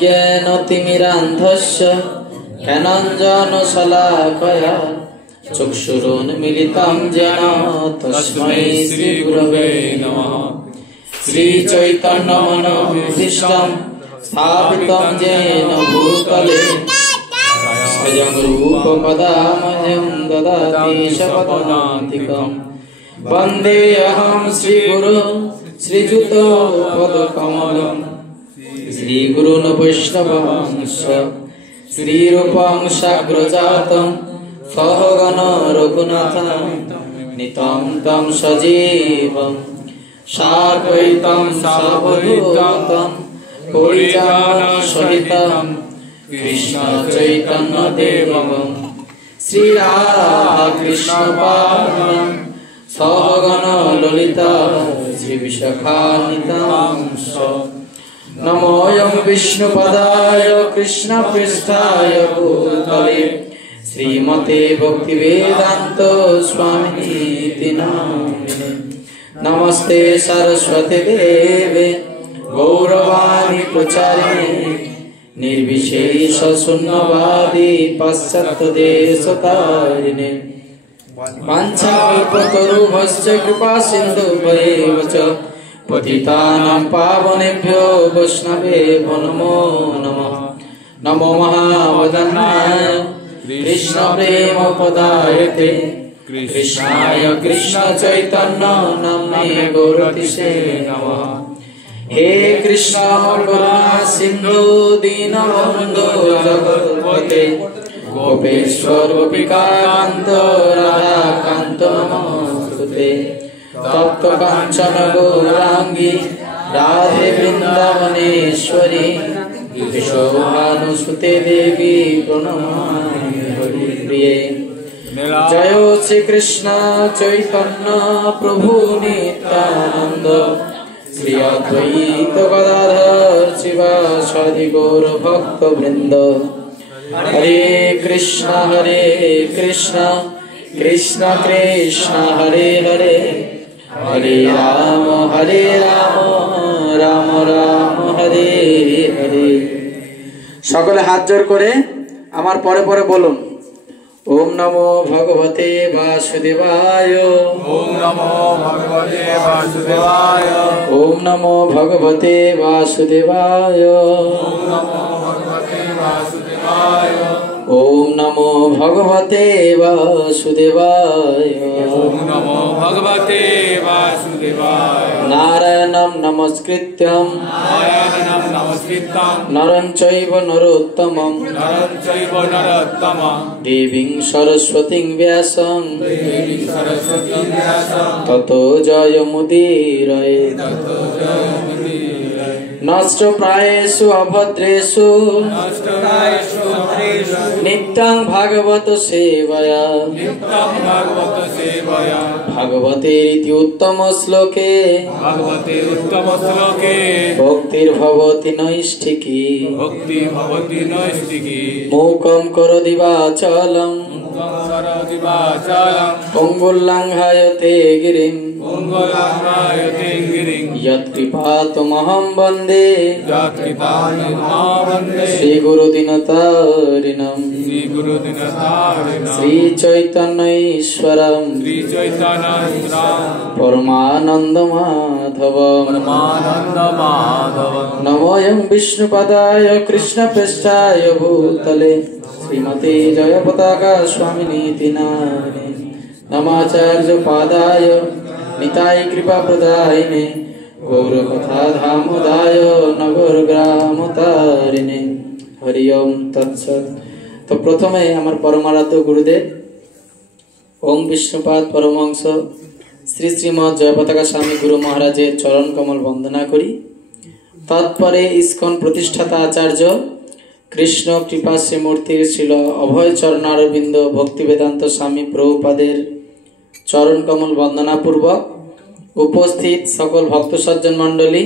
ज्ञानतिमिरान्धस्य ज्ञानाञ्जनशलाकया चक्षुरुन्मीलितं येन तस्मै श्रीगुरवे नमः। श्रीचैतन्यमनोभीष्टं स्थापितं येन भूतले स्वयं रूपपदामजं ददाति शपथान्तिकं। वन्देऽहं श्रीगुरुं श्रीयुतपदकमलं श्रीगुरून् वैष्णवांश्च श्रीरूपं साग्रजातं सहगण रघुनाथं नितं तं सजीवं साद्वैतं सावधूतं परिजनसहितं कृष्ण चैतन्य देवं श्रीराधाकृष्णपादां सहगण ललिता श्रीविशाखान्वितांश्च। नमोऽयं विष्णुपदाय कृष्णपृष्ठाय भूतले श्रीमते भक्तिवेदान्त स्वामिनीति नामिने। नमस्ते सरस्वती देवे गौरवाणी प्रचारिणे निर्विशेष शून्यवादी पाश्चात्यदेशतारिणे। वाञ्छाकल्पतरुभ्यश्च कृपा सिन्धुभ्यैव च पतितानां पावनेभ्यो वैष्णवेभ्यो नमो नमः। नमो महावदनाय कृष्णप्रेमपदायते कृष्णाय कृष्णचैतन्य नाम्ने गौरतिसे नमः। हे कृष्ण करुणा सिन्धु दीनबन्धो जगत्पते गोपेश्वर गोपिकान्त राधाकान्त नमोस्तुते। तप्त कांचन गौरांगी राधे वृंदावनेश्वरी विश्वभानुसुते देवी प्रणमामि हरिप्रिये। जय श्री कृष्ण चैतन्य प्रभु नित्यानंद श्री अद्वैत गदाधर शिवासादि गौर भक्त वृंद। हरे कृष्ण कृष्ण कृष्ण हरे हरे हरे राम राम राम हरे हरे। सकले हाथ जोड़ करे आमार परे परे बोलुन ओम नमो भगवते वासुदेवाय ओम नमो भगवते वासुदेवाय ओम नमो भगवते वासुदेवाय ओम नमो भगवते वासुदेवाय ओम नमो भगवते वासुदेवाय ओम नमो भगवते वासुदेवाय। नारायणं नमस्कृत्यं नरं चैव नरोत्तमं देवीं सरस्वतीं व्यासं ततो जयमुदीरये। नष्टप्रायेषु अभद्रेषु नित्यं भागवत सेवया भागवतेरिति उत्तम श्लोके भक्तिर्भवति नैष्ठिकी मूकं करोति वाचालं पंगुल्लंघयते गिरिं यत्कृपातमहं वन्दे श्रीगुरुदिनतारिणं श्रीचैतन्यईश्वरं परमानन्दमाधवं। नमोऽयं विष्णुपदाय कृष्णपृष्ठाय भूतले श्रीमते जयपताका स्वामिनीति नामिने। नमाचार्य पादाय निताय कृपाप्रदायिने गौरकथा धामोदाय नगर ग्राम तारिणे। हरि ओम तत्सत्। तो प्रथमे आमार परमाराध्य गुरुदेव ओम विष्णुपाद परमहंस श्री श्रीमद जयपताका स्वामी गुरु महाराजेर चरण कमल वंदना करी। तत्परे इस्कन प्रतिष्ठाता आचार्य कृष्ण कृपा श्रीमूर्तिर श्रील अभय चरणारविंद भक्तिवेदांत स्वामी प्रभुपादेर चरण कमल वंदना पूर्वक उपस्थित सकल भक्त सज्जन मंडली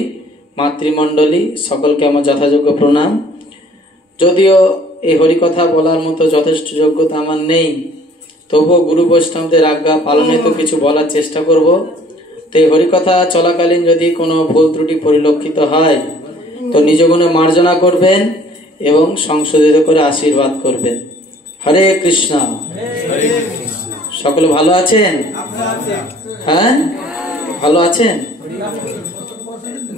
मातृमंडली सकल के आमार यथायोग्य प्रणाम। যদিও এই হরিকথা বলার মতো যথেষ্ট যোগ্যতা আমার নেই, তবুও গুরু বৈষ্ণবদের আজ্ঞা পালনে তো কিছু বলার চেষ্টা করব। তো এই হরিকথা চলাকালীন যদি কোনো ভুল ত্রুটি পরিলক্ষিত হয় তো নিজ গুণে মার্জনা করবেন এবং সংশোধিত করে আশীর্বাদ করবেন। হরে কৃষ্ণ। সকলে ভালো আছেন? হ্যাঁ, ভালো আছেন?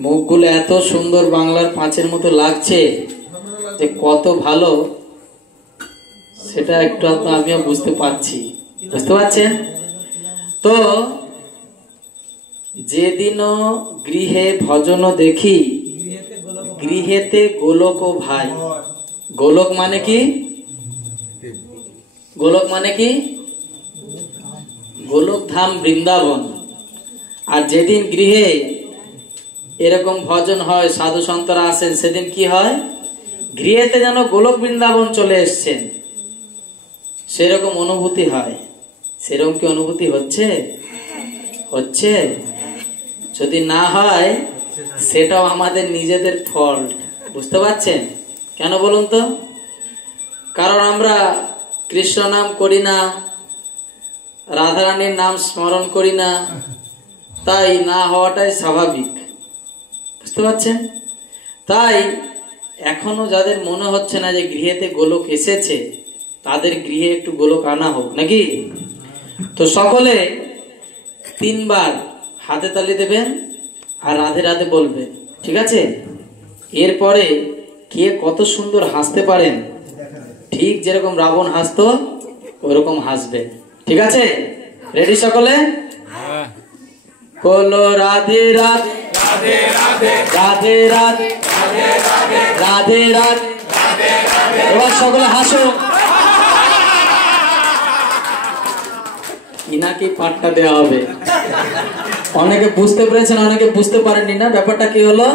মুখগুলো এত সুন্দর বাংলার পাঁচের মতো লাগছে যে কত ভালো সেটা একটু আমিও বুঝতে পারছি। বুঝতে পারছেন তো? যেদিনও গৃহে ভজন দেখি, গৃহেতে গোলক ভাই। গোলক মানে কি? গোলক মানে কি? গোলক ধাম বৃন্দাবন। আর যেদিন গৃহে এরকম ভজন হয়, সাধু সন্তরা আসেন, সেদিন কি হয়? গৃহেতে যেন গোলক বৃন্দাবন চলে এসছেন সেরকম অনুভূতি হয়। সেরকম কি অনুভূতি হচ্ছে? হচ্ছে? যদি না হয় সেটাও আমাদের নিজেদের ফল্ট। বুঝতে পারছেন কেন বলুন তো? কারণ আমরা কৃষ্ণ নাম করি না, রাধারানীর নাম স্মরণ করি না, তাই না হওয়াটাই স্বাভাবিক। বুঝতে পারছেন? তাই এখনো যাদের মনে হচ্ছে না যে গৃহেতে গোলক এসেছে, তাদের গৃহে একটু গোলক আনা হোক নাকি? তো সকলে 3 বার হাতে তালি দেবেন আর রাধে রাধে বলবেন, ঠিক আছে? এরপরে কে কত সুন্দর হাসতে পারেন, ঠিক যেরকম রাবণ হাসতো ওরকম হাসবে, ঠিক আছে? রেডি সকলে? বলো রাধে রাধে রাধে রাধে রাধে রাধে রাধে রাধে। এবার সকলে হাসো। ইনাকে পাঠটা দেওয়া হবে। অনেকে বুঝতে পেরেছেন, অনেকে বুঝতে পারেননি না ব্যাপারটা কি হলো।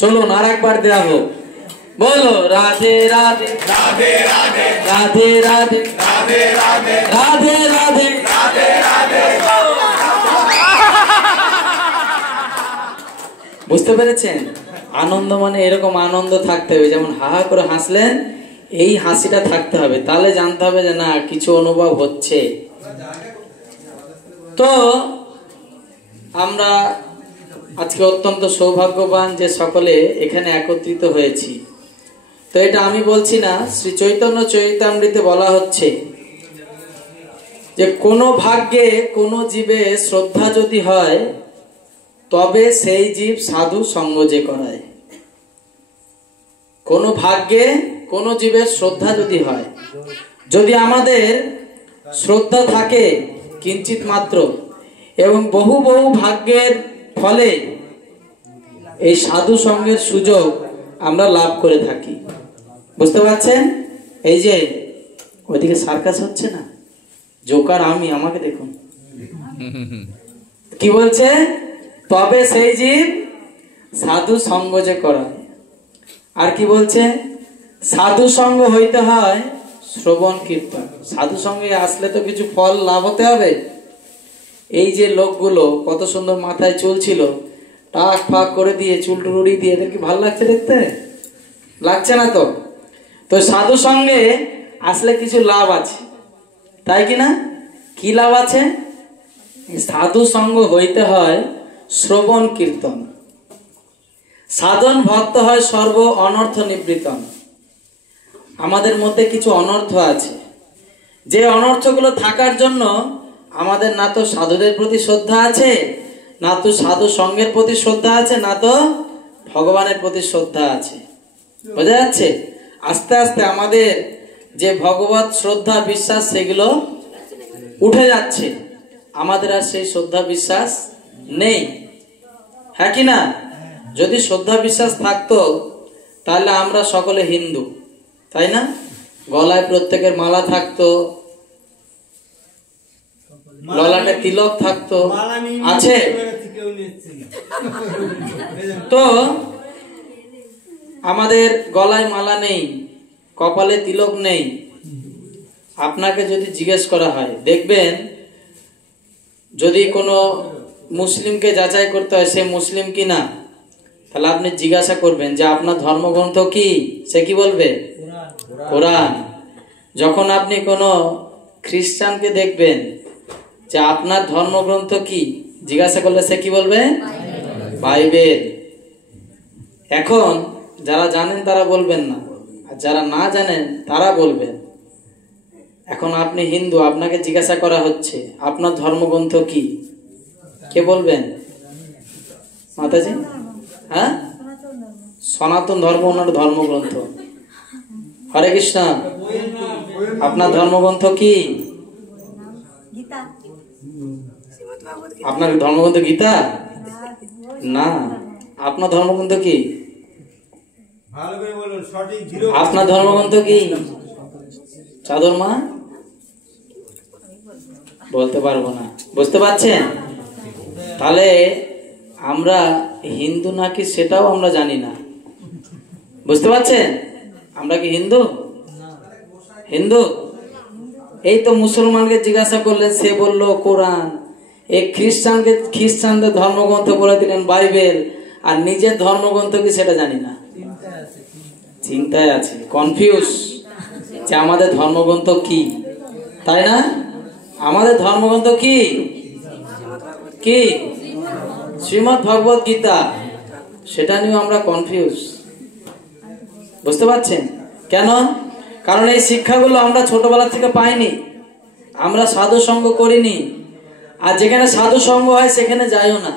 চলুন আর একবার দেওয়া হোক। বলো রাধে রাধে রাধে রাধে রাধে রাধে রাধে রাধে রাধে রাধে রাধে। বুঝতে পেরেছেন? আনন্দ মানে এরকম আনন্দ থাকতে হবে, যেমন হা হা করে হাসলেন এই হাসিটা থাকতে হবে, তাহলে জানতে হবে যে না কিছু অনুভব হচ্ছে। তো আমরা আজকে অত্যন্ত সৌভাগ্যবান যে সকলে এখানে একত্রিত হয়েছি। তো এটা আমি বলছি না, শ্রী চৈতন্য চরিতামৃতে বলা হচ্ছে যে কোনো ভাগ্যে কোনো জীবে শ্রদ্ধা যদি হয় তবে সেই জীব সাধু সঙ্গ যে করায়। কোনো ভাগ্যে কোনো জীবের শ্রদ্ধা যদি হয়, যদি আমাদের শ্রদ্ধা থাকে কিঞ্চিত মাত্র এবং বহু বহু ভাগ্যের ফলে এই সাধু সঙ্গের সুযোগ আমরা লাভ করে থাকি। বুঝতে পারছেন? এই যে ওইদিকে সার্কাস হচ্ছে না, জোকার আমি, আমাকে দেখুন কি বলছে, তবে সেই জীব সাধু সঙ্গ যে করায়। আর কি বলছে? সাধু সঙ্গ হইতে হয় শ্রবণ কীর্তন। সাধু সঙ্গে আসলে তো কিছু ফল লাভ হতে হবে। এই যে লোকগুলো কত সুন্দর মাথায় চুল ছিল, টাক ফাক করে দিয়ে চুল টুড়ি দিয়ে, এদের কি ভালো লাগছে দেখতে? লাগছে না তো? তো সাধু সঙ্গে আসলে কিছু লাভ আছে, তাই কি না? কি লাভ আছে? সাধু সঙ্গ হইতে হয় শ্রবণ কীর্তন। সাধন ভক্ত হয় সর্ব অনর্থ নিবৃতন। আমাদের মধ্যে কিছু অনর্থ আছে, যে অনর্থগুলো থাকার জন্য আমাদের না তো সাধুদের প্রতি শ্রদ্ধা আছে, না তো সাধু সঙ্গের প্রতি শ্রদ্ধা আছে, না তো ভগবানের প্রতি শ্রদ্ধা আছে। বোঝা যাচ্ছে? আস্তে আস্তে আমাদের যে ভগবত শ্রদ্ধা বিশ্বাস সেগুলো উঠে যাচ্ছে, আমাদের আর সেই শ্রদ্ধা বিশ্বাস নেই। হ্যাঁ কি না? যদি শ্রদ্ধা বিশ্বাস থাকতো তাহলে আমরা সকলে হিন্দু, তাই না? গলায় প্রত্যেকের মালা থাকতো, ললাটে তিলক থাকতো, আছে তো? আমাদের গলায় মালা নেই, কপালে তিলক নেই। আপনাকে যদি জিজ্ঞেস করা হয়, দেখবেন যদি কোনো মুসলিমকে যাচাই করতে হয় সে মুসলিম কি না, তাহলে আপনি জিজ্ঞাসা করবেন যে আপনার ধর্মগ্রন্থ কি? সে কি বলবে? কোরআন। যখন আপনি কোনো খ্রিস্টানকে দেখবেন যে আপনার ধর্মগ্রন্থ কি, জিজ্ঞাসা করলে সে কি বলবে? বাইবেল। এখন যারা জানেন তারা বলবেন না, আর যারা না জানেন তারা বলবেন। এখন আপনি হিন্দু, আপনাকে জিজ্ঞাসা করা হচ্ছে আপনার ধর্মগ্রন্থ কি, কে বলবেন? মাতাজি, হ্যাঁ, সনাতন ধর্ম ওনার ধর্মগ্রন্থ। হরে কৃষ্ণ। আপনার ধর্মগ্রন্থ কি? আপনার ধর্মগ্রন্থ গীতা না, আপনার ধর্মগ্রন্থ কি? আপনার ধর্মগ্রন্থ কি? চাদর মা বলতে পারবো না, বুঝতে পারছেন? তাহলে আমরা হিন্দু নাকি সেটাও আমরা জানি না, বুঝতে পারছেন? আমরা কি হিন্দু? হিন্দু। এই তো মুসলমানকে জিজ্ঞাসা করলেন, সে বললো কোরআন। এই খ্রিস্টানদের ধর্মগ্রন্থ বলে দিলেন বাইবেল, আর নিজের ধর্মগ্রন্থ কি সেটা জানি না। চিন্তায় আছে, কনফিউজ যে আমাদের ধর্মগ্রন্থ কি, তাই না? আমাদের ধর্মগ্রন্থ কি? কি? শ্রীমদ্ ভগবত গীতা। সেটা নিয়ে আমরা কনফিউজ, বুঝতে পারছেন? কেন? কারণ এই শিক্ষাগুলো আমরা ছোটবেলা থেকে পাইনি, আমরা সাধু সঙ্গ করিনি। আর যেখানে সাধু সঙ্গ হয় সেখানে যাইও না,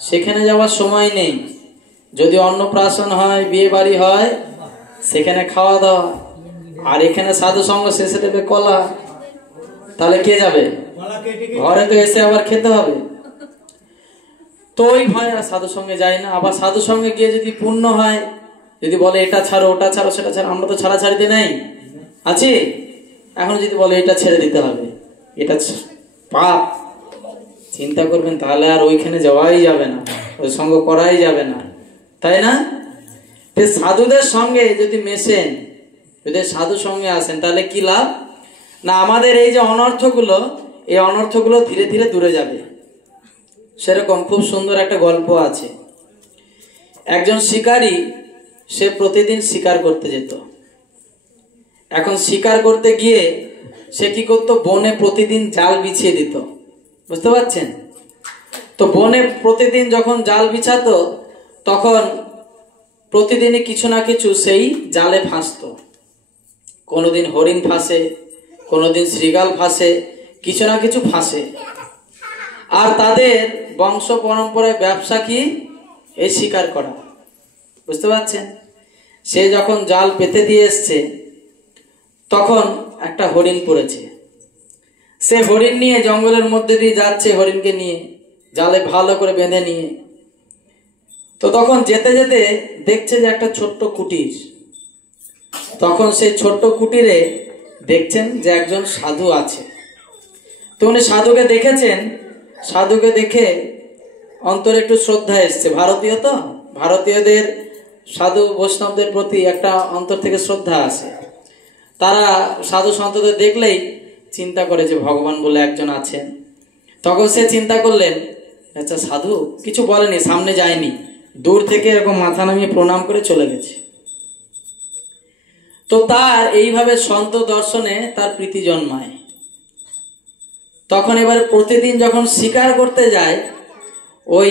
সেখানে যাওয়ার সময় নেই। যদি অন্নপ্রাশন হয়, বিয়ে বাড়ি হয়, সেখানে খাওয়া দাওয়া। আর এখানে সাধু সঙ্গ শেষে দেবে কলা, তাহলে কে যাবে? ঘরে তো এসে আবার খেতে হবে। তো ওই ভয় আর সাধু সঙ্গে যায় না। আবার সাধু সঙ্গে গিয়ে যদি পুণ্য হয়, যদি বলে এটা ছাড়ো, ওটা ছাড়ো, সেটা ছাড়ো, আমরা তো ছাড়াছাড়িতে নেই, আছি। এখন যদি বলে এটা ছেড়ে দিতে হবে, এটা পাপ, চিন্তা করবেন, তাহলে আর ওইখানে যাওয়াই যাবে না, ওই সঙ্গ করাই যাবে না, তাই না? সাধুদের সঙ্গে যদি মেশেন, যদি সাধু সঙ্গে আসেন, তাহলে কি লাভ? না আমাদের এই যে অনর্থগুলো, এই অনর্থগুলো ধীরে ধীরে দূরে যাবে। সেরকম খুব সুন্দর একটা গল্প আছে। একজন শিকারী, সে প্রতিদিন শিকার করতে যেত। এখন শিকার করতে গিয়ে সে কি করতো? বনে প্রতিদিন জাল বিছিয়ে দিত, বুঝতে পারছেন? তো বনে প্রতিদিন যখন জাল বিছাতো, তখন প্রতিদিনই কিছু না কিছু সেই জালে ফাঁসতো। কোনোদিন হরিণ ফাঁসে, কোনোদিন শৃগাল ফাঁসে, কিছু না কিছু ফাঁসে। আর তাদের বংশ পরম্পরায় ব্যবসা কি? এই শিকার করা, বুঝতে পারছেন? সে যখন জাল পেতে দিয়ে এসছে, তখন একটা হরিণ পড়েছে। সে হরিণ নিয়ে জঙ্গলের মধ্যে দিয়ে যাচ্ছে, হরিণকে নিয়ে জালে ভালো করে বেঁধে নিয়ে। তো তখন যেতে যেতে দেখছে যে একটা ছোট্ট কুটির। তখন সেই ছোট্ট কুটিরে দেখছেন যে একজন সাধু আছে। তো উনি সাধুকে দেখেছেন, সাধুকে দেখে অন্তরে একটু শ্রদ্ধা এসছে। ভারতীয় তো, ভারতীয়দের সাধু বৈষ্ণবদের প্রতি একটা অন্তর থেকে শ্রদ্ধা আসে। তারা সাধু সন্তদের দেখলেই চিন্তা করে যে ভগবান বলে একজন আছেন। তখন সে চিন্তা করলেন, আচ্ছা সাধু কিছু বলেনি, সামনে যায়নি, দূর থেকে এরকম মাথা নামিয়ে প্রণাম করে চলে গেছে। তো তার এইভাবে সন্ত দর্শনে তার প্রীতি জন্মায়। তখন এবার প্রতিদিন যখন শিকার করতে যায়, ওই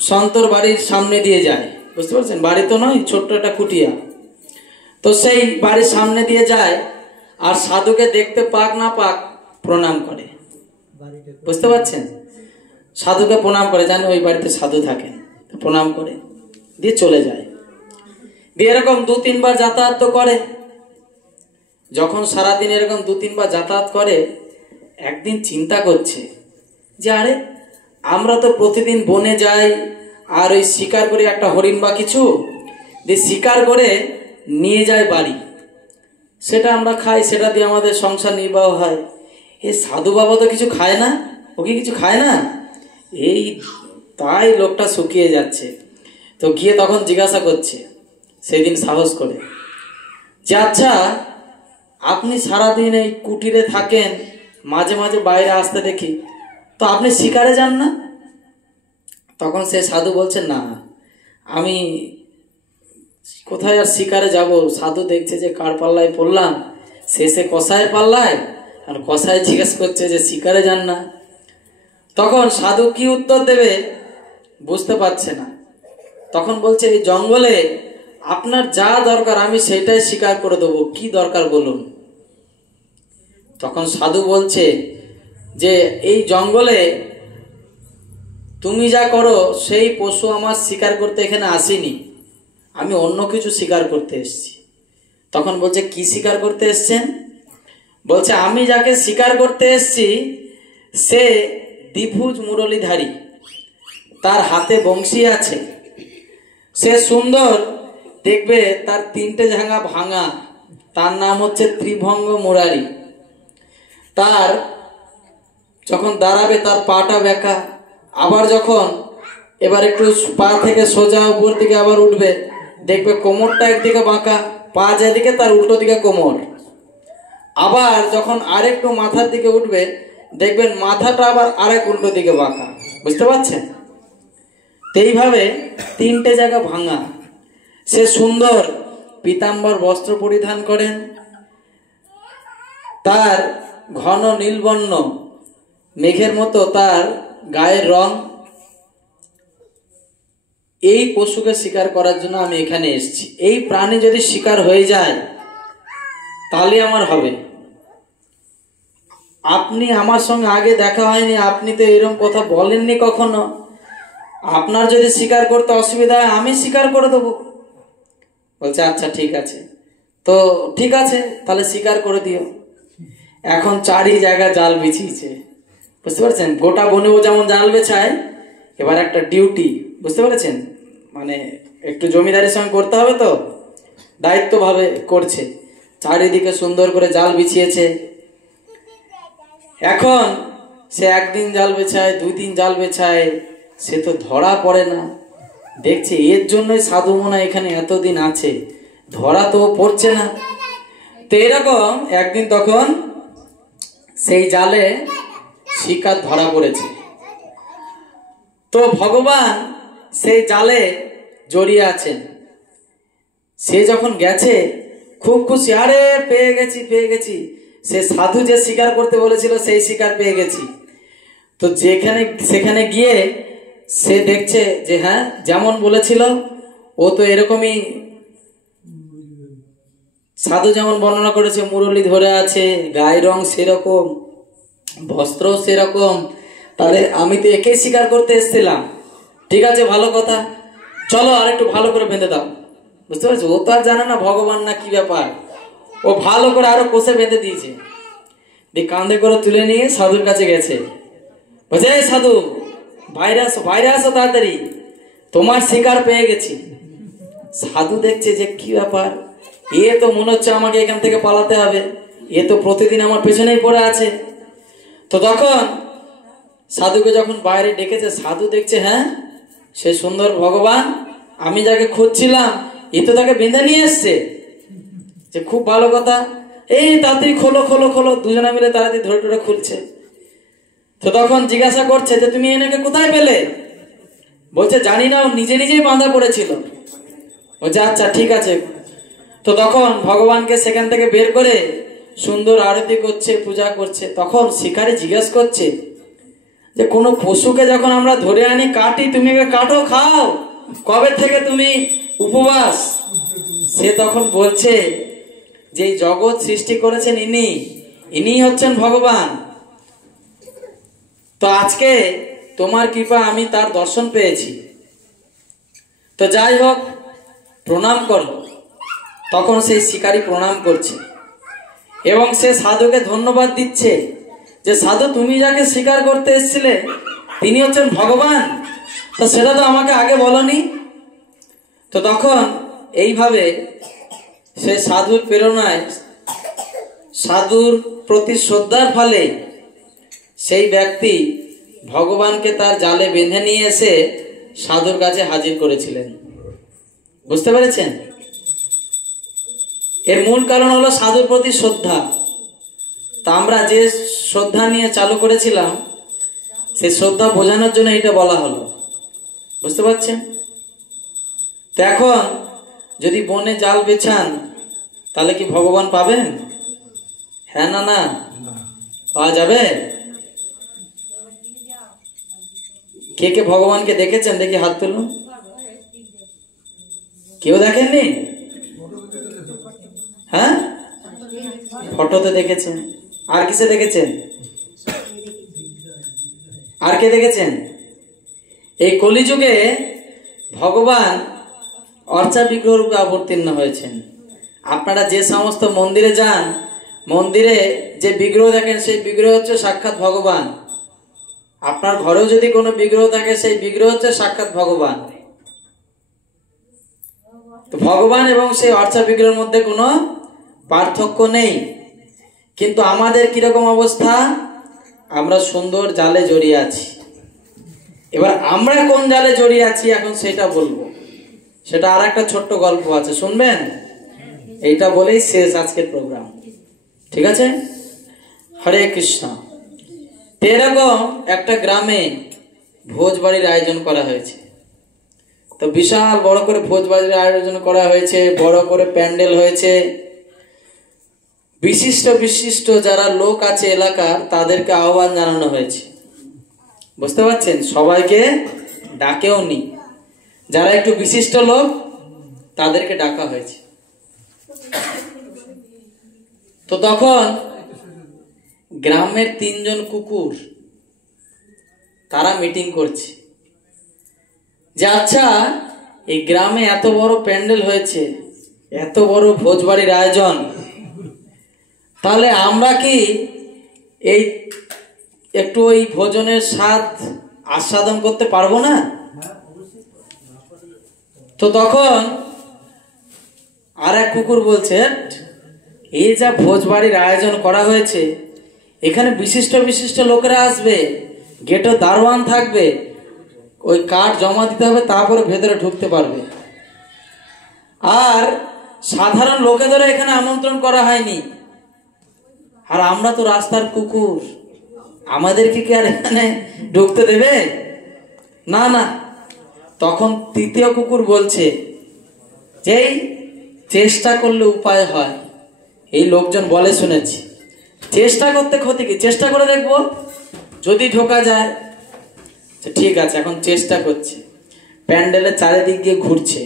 সন্তর বাড়ির সামনে দিয়ে যায়, বুঝতে পারছেন? বাড়ি তো নয়, ছোট্ট একটা কুটিয়া। তো সেই বাড়ির সামনে দিয়ে যায়, আর সাধুকে দেখতে পাক না পাক প্রণাম করে, বুঝতে পারছেন? সাধুকে প্রণাম করে, জানে ওই বাড়িতে সাধু থাকে, প্রণাম করে দিয়ে চলে যায়। দিয়ে এরকম 2-3 বার যাতায়াত তো করে। যখন সারাদিন এরকম 2-3 বার যাতায়াত করে, একদিন চিন্তা করছে যে আরে আমরা তো প্রতিদিন বনে যাই, আর ওই শিকার করে একটা হরিণ বা কিছু দিয়ে শিকার করে নিয়ে যায় বাড়ি, সেটা আমরা খাই, সেটা দিয়ে আমাদের সংসার নির্বাহ হয়। এই সাধু বাবা তো কিছু খায় না, ও কি কিছু খায় না? এই তাই লোকটা শুকিয়ে যাচ্ছে। তো গিয়ে তখন জিজ্ঞাসা করছে, সেই দিন সাহস করে, যে আচ্ছা আপনি সারাদিন এই কুটিরে থাকেন, মাঝে মাঝে বাইরে আসতে দেখি, তো আপনি শিকারে যান না? তখন সে সাধু বলছে, না আমি কোথায় আর শিকারে যাব? সাধু দেখছে যে কার পাল্লায় পড়লাম, শেষে কসাইয়ের পাল্লায়, আর কসাই জিজ্ঞেস করছে যে শিকারে যান না। তখন সাধু কি উত্তর দেবে বুঝতে পারছে না। তখন বলছে এই জঙ্গলে আপনার যা দরকার আমি সেটাই স্বীকার করে দেবো, কি দরকার বলুন। তখন সাধু বলছে যে এই জঙ্গলে তুমি যা করো সেই পশু আমার শিকার করতে এখানে আসিনি, আমি অন্য কিছু শিকার করতে এসেছি। তখন বলছে কি শিকার করতে এসছেন? বলছে আমি যাকে শিকার করতে এসেছি সে দ্বিভুজ মুরলীধারী, তার হাতে বংশী আছে, সে সুন্দর দেখবে, তার তিনটে জাঙ্গা ভাঙা, তার নাম হচ্ছে ত্রিভঙ্গ মুরারি। তার যখন দাঁড়াবে তার পাটা বেঁকা, আবার যখন এবার একটু পা থেকে সোজা উপর দিকে আবার উঠবে দেখবে কোমরটা একদিকে বাঁকা, পা যেদিকে তার উল্টো দিকে কোমর। আবার যখন আরেকটু মাথার দিকে উঠবে দেখবেন মাথাটা আবার আরেক উল্টো দিকে বাঁকা। বুঝতে পারছেন? এইভাবে তিনটে জায়গা ভাঙা। সে সুন্দর পীতাম্বর বস্ত্র পরিধান করেন, তার ঘন নীলবর্ণ মেঘের মতো তার গায়ের রং। এই পশুকে শিকার করার জন্য আমি এখানে এসেছি। এই প্রাণী যদি শিকার হয়ে যায় তাহলে আমার হবে। আপনি আমার সঙ্গে আগে দেখা হয়নি, আপনি তো এরকম কথা বলেননি কখনো, আপনার যদি স্বীকার করতে অসুবিধা হয় আমি স্বীকার করে দেবো। বলছে আচ্ছা ঠিক আছে, তো ঠিক আছে তাহলে স্বীকার করে দিও। এখন চারি জায়গায় জাল বিছিয়েছে, বুঝতে পারছেন? গোটা বনেও যেমন জাল বেছায়, এবার একটা ডিউটি, বুঝতে পেরেছেন? মানে একটু জমিদারের সঙ্গে করতে হবে তো, দায়িত্বভাবে করছে। চারিদিকে সুন্দর করে জাল বিছিয়েছে। এখন সে একদিন জাল বেছায়, 2 দিন জাল বেছায়, সে তো ধরা পড়ে না। দেখছে এর জন্যই সাধু মনা এখানে এতদিন আছে, ধরা তো পড়ছে না। তো এরকম একদিন তখন সেই জালে শিকার ধরা পড়েছে। তো ভগবান সেই জালে জড়িয়ে আছেন। সে যখন গেছে খুব খুশি, আরে পেয়ে গেছি পেয়ে গেছি, সে সাধু যে শিকার করতে বলেছিল সেই শিকার পেয়ে গেছি। তো সেখানে গিয়ে সে দেখছে যে হ্যাঁ যেমন বলেছিল ও তো এরকমই, সাধু যেমন বর্ণনা করেছে, মুরলি ধরে আছে, গায়ের রং সেরকম, বস্ত্র সেরকম, তাহলে আমি তো একেই শিকার করতে এসেছিলাম। ঠিক আছে ভালো কথা, চলো আর একটু ভালো করে বেঁধে দাও। বুঝতে পারছো? ও তো আর জানে না ভগবান না কি ব্যাপার, ও ভালো করে আরো কষে বেঁধে দিয়েছে। দিয়ে কাঁধে করে তুলে নিয়ে সাধুর কাছে গেছে। বলছে সাধু বাইরে আসো, বাইরে আসো তাড়াতাড়ি, তোমার শিকার পেয়ে গেছি। সাধু দেখছে যে কি ব্যাপার, এ তো মনে হচ্ছে আমাকে এখান থেকে পালাতে হবে, এ তো প্রতিদিন আমার পেছনেই পড়ে আছে। তো তখন সাধুকে যখন বাইরে ডেকেছে, সাধু দেখছে হ্যাঁ সে সুন্দর ভগবান, আমি যাকে খুঁজছিলাম এ তো তাকে বেঁধে নিয়ে এসছে, যে খুব ভালো কথা, এই তাড়াতাড়ি খোলো খোলো খোলো। দুজনে মিলে তাড়াতাড়ি ধরে ধরে খুলছে। তো তখন জিজ্ঞাসা করছে যে তুমি এনাকে কোথায় পেলে? বলছে জানি না, ও নিজে নিজেই বাঁধা পড়েছিল। বলছে আচ্ছা ঠিক আছে। তো তখন ভগবানকে সেখান থেকে বের করে সুন্দর আরতি করছে, পূজা করছে। তখন শিকারী জিজ্ঞেস করছে যে কোনো পশুকে যখন আমরা ধরে আনি কাটি, তুমি কাটো খাও, কবে থেকে তুমি উপবাস? সে তখন বলছে যে জগৎ সৃষ্টি করেছেন ইনি হচ্ছেন ভগবান। তো আজকে তোমার কৃপা আমি তার দর্শন পেয়েছি, তো যাই হোক প্রণাম করো। তখন সেই শিকারী প্রণাম করছে এবং সে সাধুকে ধন্যবাদ দিচ্ছে যে সাধু তুমি যাকে শিকার করতে এসেছিলে তিনি হচ্ছেন ভগবান, তো সেটা তো আমাকে আগে বলনি। তো তখন এইভাবে সে সাধুর প্রেরণায়, সাধুর প্রতি শ্রদ্ধার ফলে সেই ব্যক্তি ভগবানকে তার জালে বেঁধে নিয়ে এসে সাধুর কাছে হাজির করেছিলেন। বুঝতে পেরেছেন? এর মূল কারণ হলো সাধুর প্রতি শ্রদ্ধা। তা আমরা যে শ্রদ্ধা নিয়ে চালু করেছিলাম সেই শ্রদ্ধা বোঝানোর জন্য এটা বলা হলো। বুঝতে পারছেন? তো এখন যদি বনে জাল বেছান তাহলে কি ভগবান পাবেন? হ্যাঁ না না পাওয়া যাবে? কে কে ভগবানকে দেখেছেন দেখি হাত তুলুন। কেউ দেখেননি? হ্যাঁ, ফটোতে দেখেছেন। আর কিসে দেখেছেন? আর কে দেখেছেন? এই কলিযুগে ভগবান অর্চা বিগ্রহ রূপে অবতীর্ণ হয়েছেন। আপনারা যে সমস্ত মন্দিরে যান, মন্দিরে যে বিগ্রহ দেখেন সেই বিগ্রহ হচ্ছে সাক্ষাৎ ভগবান। আপনার ঘরেও যদি কোনো বিগ্রহ থাকে সেই বিগ্রহ হচ্ছে সাক্ষাৎ ভগবান। তো ভগবান এবং সেই অর্চা বিগ্রহের মধ্যে কোনো পার্থক্য নেই। কিন্তু আমাদের কিরকম অবস্থা? আমরা সুন্দর জালে জড়িয়ে আছি। এবার আমরা কোন জালে জড়িয়ে আছি এখন সেটা বলবো। সেটা আর একটা ছোট্ট গল্প আছে, শুনবেন? এইটা বলেই শেষ আজকের প্রোগ্রাম, ঠিক আছে? হরে কৃষ্ণ। এরকম একটা গ্রামে ভোজ বাড়ির আয়োজন করা হয়েছে। তো বিশাল বড় করে ভোজ বাড়ির আয়োজন করা হয়েছে, বড় করে প্যান্ডেল হয়েছে। বিশিষ্ট বিশিষ্ট যারা লোক আছে এলাকার তাদেরকে আহ্বান জানানো হয়েছে। বুঝতে পারছেন? সবাইকে ডাকেও নি, যারা একটু বিশিষ্ট লোক তাদেরকে ডাকা হয়েছে। তো তখন গ্রামের 3 জন কুকুর তারা মিটিং করছে যে আচ্ছা, এই গ্রামে এত বড় প্যান্ডেল হয়েছে, এত বড় ভোজবাড়ির আয়োজন, তাহলে আমরা কি এই একটু ওই ভোজনের স্বাদ আস্বাদন করতে পারবো না? তো তখন আর এক কুকুর বলছে, এই যা ভোজবাড়ির আয়োজন করা হয়েছে, এখানে বিশিষ্ট বিশিষ্ট লোকেরা আসবে, গেটে দারোয়ান থাকবে, ওই কার্ড জমা দিতে হবে, তারপরে ভেতরে ঢুকতে পারবে। আর সাধারণ লোকেদের এখানে আমন্ত্রণ করা হয়নি। আর আমরা তো রাস্তার কুকুর, আমাদেরকে কি আর এখানে ঢুকতে দেবে? না না। তখন 3য় কুকুর বলছে যে চেষ্টা করলে উপায় হয়। এই লোকজন বলে শুনেছি, চেষ্টা করতে ক্ষতি কি, চেষ্টা করে দেখবো যদি ঢোকা যায়। ঠিক আছে, এখন চেষ্টা করছে। প্যান্ডেলের চারিদিক দিয়ে ঘুরছে,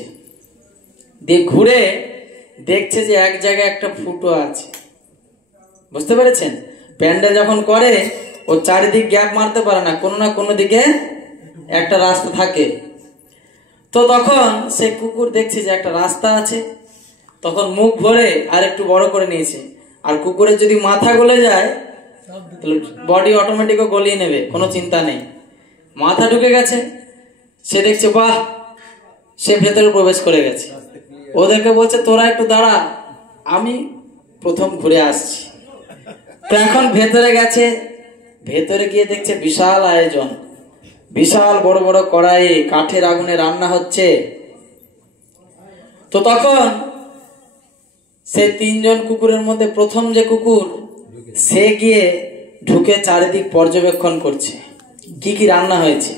দিয়ে ঘুরে দেখছে যে এক জায়গায় একটা ফুটো আছে। বুঝতে পেরেছেন? প্যান্ডেল যখন করে ও চারিদিক গ্যাপ মারতে পারে না, কোনো না কোনো দিকে একটা রাস্তা থাকে। তো তখন সে কুকুর দেখছে যে একটা রাস্তা আছে, তখন মুখ ভরে আর একটু বড় করে নিয়েছে। আর কুকুরের যদি মাথা গলে যায় তাহলে বডি অটোমেটিকও গলিয়ে নেবে, কোনো চিন্তা নেই। মাথা ঢুকে গেছে, সে দেখছে বাহ, সে ভেতরে প্রবেশ করে গেছে। ওদেরকে বলছে তোরা একটু দাঁড়া, আমি প্রথম ঘুরে আসছি। তো এখন ভেতরে গেছে, ভেতরে গিয়ে দেখছে বিশাল আয়োজন, বিশাল বড় বড় কড়াই, কাঠের আগুনে রান্না হচ্ছে। তো তখন সে 3 জন কুকুরের মধ্যে প্রথম যে কুকুর, সে গিয়ে ঢুকে চারিদিক পর্যবেক্ষণ করছে কি কি রান্না হয়েছে।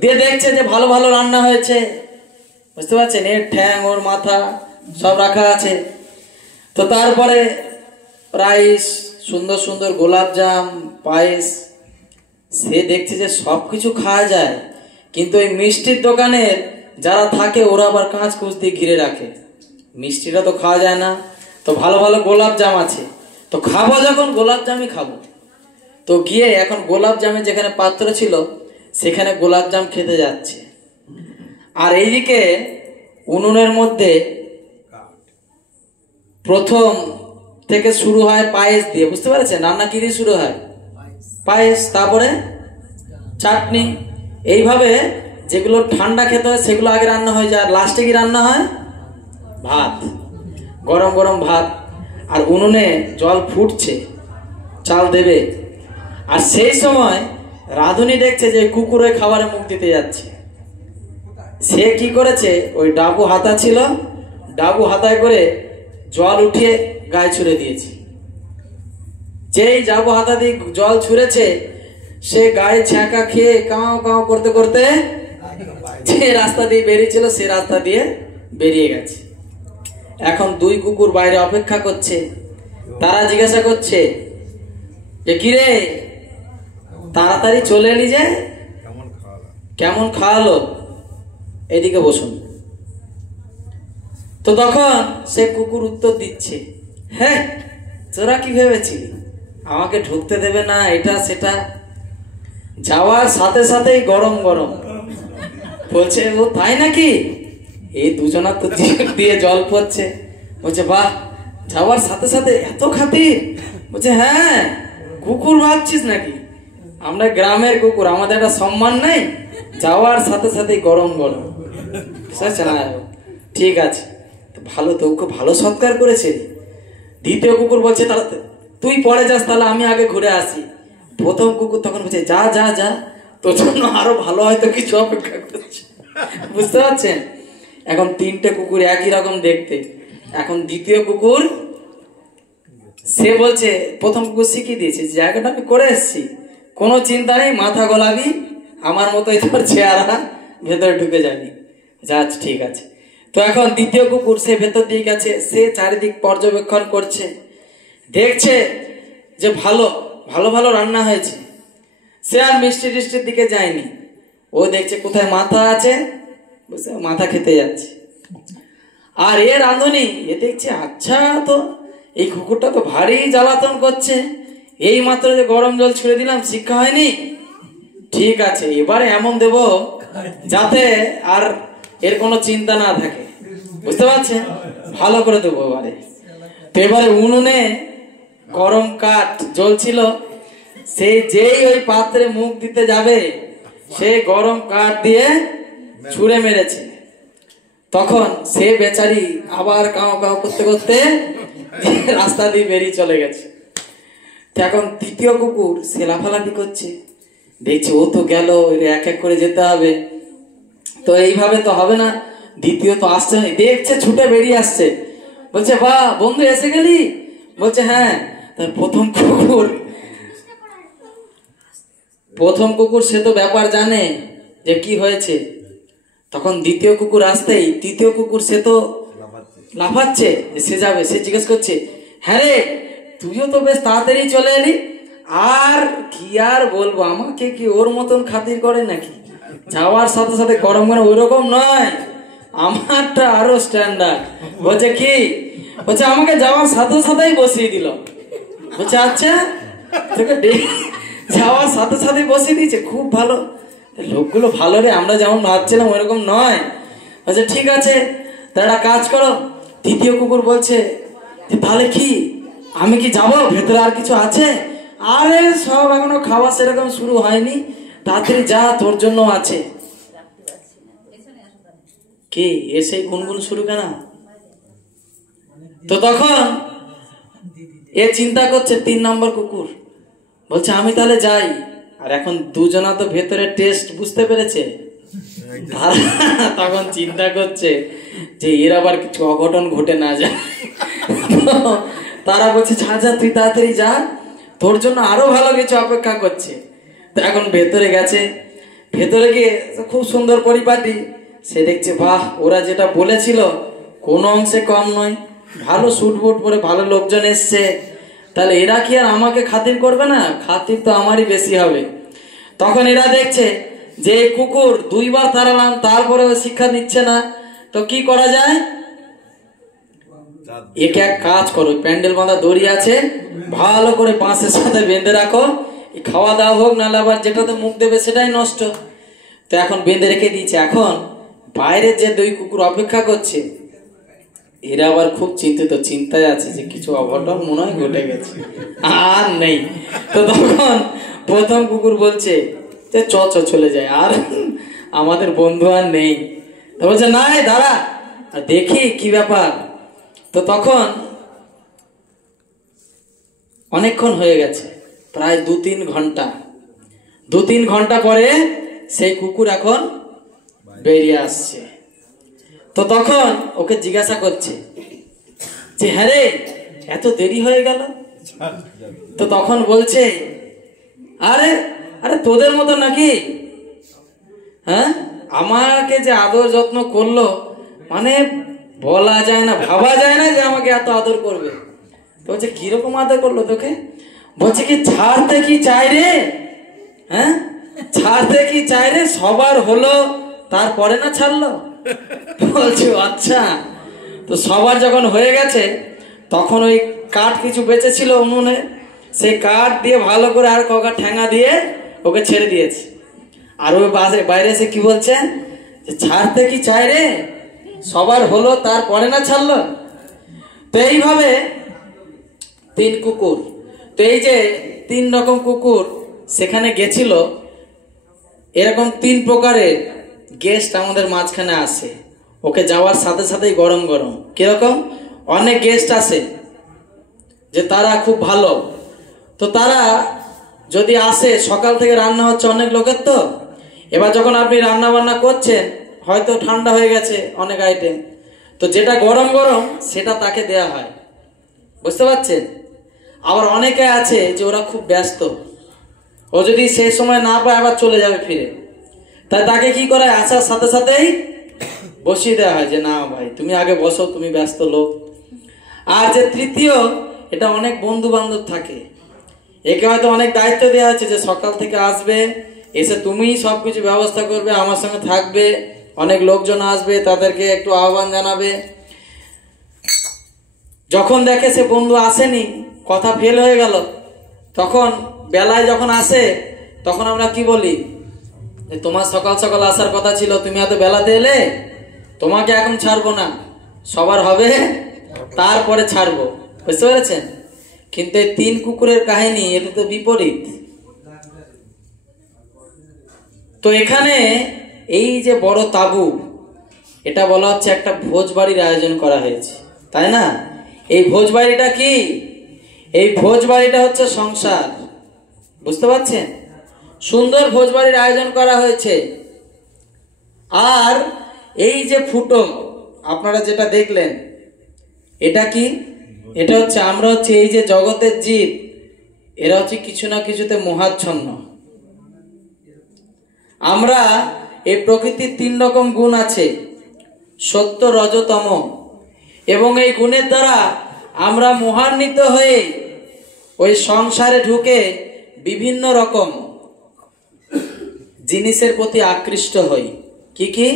দিয়ে দেখছে যে ভালো ভালো রান্না হয়েছে। বুঝতে পারছেন? এর ঠ্যাং, ওর মাথা সব রাখা আছে। তো তারপরে রাইস, সুন্দর সুন্দর গোলাপজাম, পায়েস। সে দেখছে যে সব কিছু খাওয়া যায়, কিন্তু এই মিষ্টির দোকানের যারা থাকে ওরা আবার কাঁচ কুচ দিয়ে ঘিরে রাখে, মিষ্টিটা তো খাওয়া যায় না। তো ভালো ভালো গোলাপজাম আছে, তো খাবো যখন গোলাপজামই খাবো। তো গিয়ে এখন গোলাপজামের যেখানে পাত্র ছিল সেখানে গোলাপজাম খেতে যাচ্ছে। আর এইদিকে উনুনের মধ্যে প্রথম থেকে শুরু হয় পায়েস দিয়ে। বুঝতে পারছেন? রান্না কি দিয়ে শুরু হয়? পায়েস, তারপরে চাটনি। এইভাবে যেগুলো ঠান্ডা খেতে হয় সেগুলো আগে রান্না হয়ে যায়। আর লাস্টে কি রান্না হয়? ভাত, গরম গরম ভাত। আর উনুনে জল ফুটছে, চাল দেবে। আর সেই সময় রাঁধুনি দেখছে যে কুকুরের খাবারে মুখ দিতে যাচ্ছে। সে কি করেছে, ওই ডাবু হাতা ছিল, ডাবু হাতায় করে জল উঠিয়ে গায়ে ছুঁড়ে দিয়েছে। যেই ডাবু হাতা দিয়ে জল ছুঁড়েছে, সে গায়ে ছ্যাঁকা খেয়ে কাও কাও করতে করতে যে রাস্তা দিয়ে বেরিয়েছিল সে রাস্তা দিয়ে বেরিয়ে গেছে। এখন 2 কুকুর বাইরে অপেক্ষা করছে। তারা জিজ্ঞাসা করছে যে কিরে, তাড়াতাড়ি চলে এলি যে, কেমন খাওয়ালো? এদিকে বসুন। তো তখন সে কুকুর উত্তর দিচ্ছে, হ্যাঁ তোরা কি ভেবেছিলি আমাকে ঢুকতে দেবে না, এটা সেটা। যাওয়ার সাথে সাথেই গরম গরম বলছে, ও তাই নাকি? এই দুজনা তো দিয়ে জল পড়ছে। বলছে বাহ, যাওয়ার সাথে সাথে এত খাতির। বলছে হ্যাঁ, কুকুর ভাবছিস নাকি? আমরা গ্রামের কুকুর, আমাদের একটা সম্মান নেই? যাওয়ার সাথে সাথে গরম গরম। ঠিক আছে, ভালো, তো ওকে ভালো সৎকার করেছে। দ্বিতীয় কুকুর বলছে, তাহলে তুই পরে যাস, তাহলে আমি আগে ঘুরে আসি। প্রথম কুকুর তখন বলছে, যা যা যা, তোর জন্য আরো ভালো হয়তো কিছু অপেক্ষা করছে। বুঝতে পারছেন? এখন তিনটে কুকুর একই রকম দেখতে। এখন দ্বিতীয় কুকুর সে বলছে, প্রথম কুকুর শিখিয়ে দিয়েছে, জায়গাটা আমি করে এসছি, কোনো চিন্তা নেই, মাথা গলাবি, আমার মতোই তোর চেহারা, ভেতরে ঢুকে যাবি। যাচ্ছ, ঠিক আছে। তো এখন দ্বিতীয় কুকুর সে ভেতর দিয়ে গেছে, সে চারিদিক পর্যবেক্ষণ করছে, দেখছে যে ভালো ভালো ভালো রান্না হয়েছে। সে আর মিষ্টি টিষ্টির দিকে যায়নি, ও দেখছে কোথায় মাথা আছে, বুঝছে, মাথা খেতে যাচ্ছে। আর এ রাঁধুনি এ দেখছে, আচ্ছা তো এই কুকুরটা তো ভারী জ্বালাতন করছে, এই মাত্র যে গরম জল ছুড়ে দিলাম, শিক্ষা হয়নি, ঠিক আছে এবারে এমন দেব যাতে আর এর কোনো চিন্তা না থাকে। বুঝতে পারছেন? ভালো করে দেবো এবারে। তো এবারে উনুনে গরম কাঠ জ্বলছিল, সে যেই ওই পাত্রে মুখ দিতে যাবে, সে গরম কাঠ দিয়ে ছুঁড়ে মেরেছে। তখন সে বেচারি আবার কাও কাও করতে করতে রাস্তা দিয়ে বেরিয়ে চলে গেছে। এখন তৃতীয় কুকুর সে লাফালাফি করছে, দেখছে ও তো গেল, এক এক করে যেতে হবে, তো এইভাবে তো হবে না। দ্বিতীয় তো আসছে, দেখছে ছুটে বেরিয়ে আসছে, বলছে বাহ বন্ধু এসে গেলি? বলছে হ্যাঁ। প্রথম কুকুর সে তো ব্যাপার জানে যে কি হয়েছে। তখন দ্বিতীয় কুকুর আসতেই তৃতীয় কুকুর সে তো লাফাচ্ছে, সে যাবে, সে জিজ্ঞেস করছে, হ্যাঁ রে তুইও তো বেশ তাড়াতাড়ি চলে এলি। আর কি আর বলবো, আমাকে কি ওর মতন খাতির করে নাকি? যাওয়ার সাথে সাথে গরম গরম ওই রকম নয়, আমারটা আরো স্ট্যান্ডার্ড। বলছে কি? বলছে আমাকে যাওয়ার সাথে সাথেই বসিয়ে দিল। বলছে আচ্ছা, তোকে যাওয়ার সাথে সাথেই বসিয়ে দিয়েছে, খুব ভালো, লোকগুলো ভালো রে, আমরা যেমন ভাবছিলাম ওইরকম নয়। বলছে ঠিক আছে, তা একটা কাজ করো। তৃতীয় কুকুর বলছে, তাহলে কি আমি কি যাবো, ভেতরে আর কিছু আছে? আরে সব এখনো খাওয়া সেরকম শুরু হয়নি, তাড়াতাড়ি যা, তোর জন্য আছে। কি এসে গুনগুন শুরু কেন? তো তখন এ চিন্তা করছে, 3 নম্বর কুকুর বলছে আমি তাহলে যাই। আর এখন দুজনা তো ভেতরে টেস্ট বুঝতে পেরেছে, তখন চিন্তা করছে যে এর আবার কিছু অঘটন ঘটে না যায়। তারা বলছে যা যা, তুই তাড়াতাড়ি যা, তোর জন্য আরো ভালো কিছু অপেক্ষা করছে। তো এখন ভেতরে গেছে, ভেতরে গিয়ে খুব সুন্দর পরিপাটি, সে দেখছে বাহ, ওরা যেটা বলেছিল কোনো অংশে কম নয়, ভালো স্যুট বুট পরে ভালো লোকজন এসছে, তাহলে এরা কি আর আমাকে খাতির করবে না? খাতির তো আমারই বেশি হবে। তখন এরা দেখছে যে কুকুর 2 বার তাড়ালাম, তারপরেও শিক্ষা দিচ্ছে না, তো কি করা যায়? একে এক কাজ করো, প্যান্ডেল বাঁধা দড়ি আছে, ভালো করে বাঁশের সাথে বেঁধে রাখো, খাওয়া দাওয়া হোক, নাহলে আবার যেটাতে মুখ দেবে সেটাই নষ্ট। তো এখন বেঁধে রেখে দিয়েছে। এখন বাইরে যে 2 কুকুর অপেক্ষা করছে, এরা আবার খুব চিন্তিত, চিন্তায় আছে যে কিছু অঘটন মনে হয় ঘটে গেছে, আর নেই। তো তখন প্রথম কুকুর বলছে যে চ চলে যায়, আর আমাদের বন্ধু আর নেই। তো বলছে না দাঁড়া দেখি কি ব্যাপার। তো তখন অনেকক্ষণ হয়ে গেছে, প্রায় 2-3 ঘন্টা। 2-3 ঘন্টা পরে সেই কুকুর এখন বেরিয়ে আসছে। তো তখন ওকে জিজ্ঞাসা করছে যে হ্যাঁ রে এত দেরি হয়ে গেল? তো তখন বলছে আরে আরে তোদের মতো নাকি, হ্যাঁ আমাকে যে আদর যত্ন করলো, মানে বলা যায় না, ভাবা যায় না যে আমাকে এত আদর করবে। তো বলছে কিরকম আদর করলো তোকে? বলছে কি ছাড়তে কি চাই রে, হ্যাঁ ছাড়তে কি চাই রে, সবার হলো তারপরে না ছাড়লো। বলছে আচ্ছা। তো সবার যখন হয়ে গেছে তখন ওই কাঠ কিছু বেঁচেছিল উনুনে, সেই কাঠ দিয়ে ভালো করে আর কটা ঠ্যাঙা দিয়ে ওকে ছেড়ে দিয়েছে। আর ওই বাইরে এসে কি বলছে যে ছাড়তে কি চাই রে, সবার হলো তারপরে না ছাড়লো। তো এইভাবে 3 কুকুর, তো এই যে 3 রকম কুকুর সেখানে গেছিল, এরকম 3 প্রকারের গেস্ট আমাদের মাঝখানে আসে। ওকে যাওয়ার সাথে সাথেই গরম গরম কিরকম অনেক গেস্ট আসে যে তারা খুব ভালো। তো তারা যদি আসে, সকাল থেকে রান্না হচ্ছে অনেক লোকের, তো এবার যখন আপনি রান্না বান্না করছেন হয়তো ঠান্ডা হয়ে গেছে অনেক আইটেম, তো যেটা গরম গরম সেটা তাকে দেয়া হয়, বুঝতে পারছেন। আবার অনেকে আছে যে ওরা খুব ব্যস্ত, ও যদি সেই সময় না পায় আবার চলে যাবে ফিরে, তাই তাকে কি করে আসার সাথে সাথেই বসিয়ে দেওয়া হয় যে না ভাই তুমি আগে বসো, তুমি ব্যস্ত লোক। আর যে তৃতীয়, এটা অনেক বন্ধু বান্ধব থাকে, একে হয়তো অনেক দায়িত্ব দেওয়া হচ্ছে যে সকাল থেকে আসবে, এসে তুমিই সবকিছু ব্যবস্থা করবে, আমার সঙ্গে থাকবে, অনেক লোকজন আসবে তাদেরকে একটু আহ্বান জানাবে। যখন দেখে সে বন্ধু আসেনি, কথা ফেল হয়ে গেল, তখন বেলায় যখন আসে তখন আমরা কি বলি যে তোমার সকাল সকাল আসার কথা ছিল, তুমি এত বেলাতে এলে, তোমাকে এখন ছাড়বো না, সবার হবে তারপরে ছাড়বো, বুঝতে পেরেছেন। কিন্তু এই 3 কুকুরের কাহিনী এটা তো বিপরীত। তো এখানে এই যে বড় তাবু, এটা বলা হচ্ছে একটা ভোজ বাড়ির আয়োজন করা হয়েছে, তাই না। এই ভোজ বাড়িটা কি, এই ভোজ বাড়িটা হচ্ছে সংসার, বুঝতে পারছেন। সুন্দর ভোজ বাড়ির আয়োজন করা হয়েছে। আর এই যে ফুটো আপনারা যেটা দেখলেন, এটা কি, এটা হচ্ছে আমরা হচ্ছে এই যে জগতের জীব, এরা হচ্ছে কিছু না কিছুতে মোহাচ্ছন্ন। আমরা এই প্রকৃতির 3 রকম গুণ আছে, সত্য রজতম, এবং এই গুণের দ্বারা আমরা মোহান্বিত হয়ে ওই সংসারে ঢুকে বিভিন্ন রকম জিনিসের প্রতি আকৃষ্ট হই। কি কি?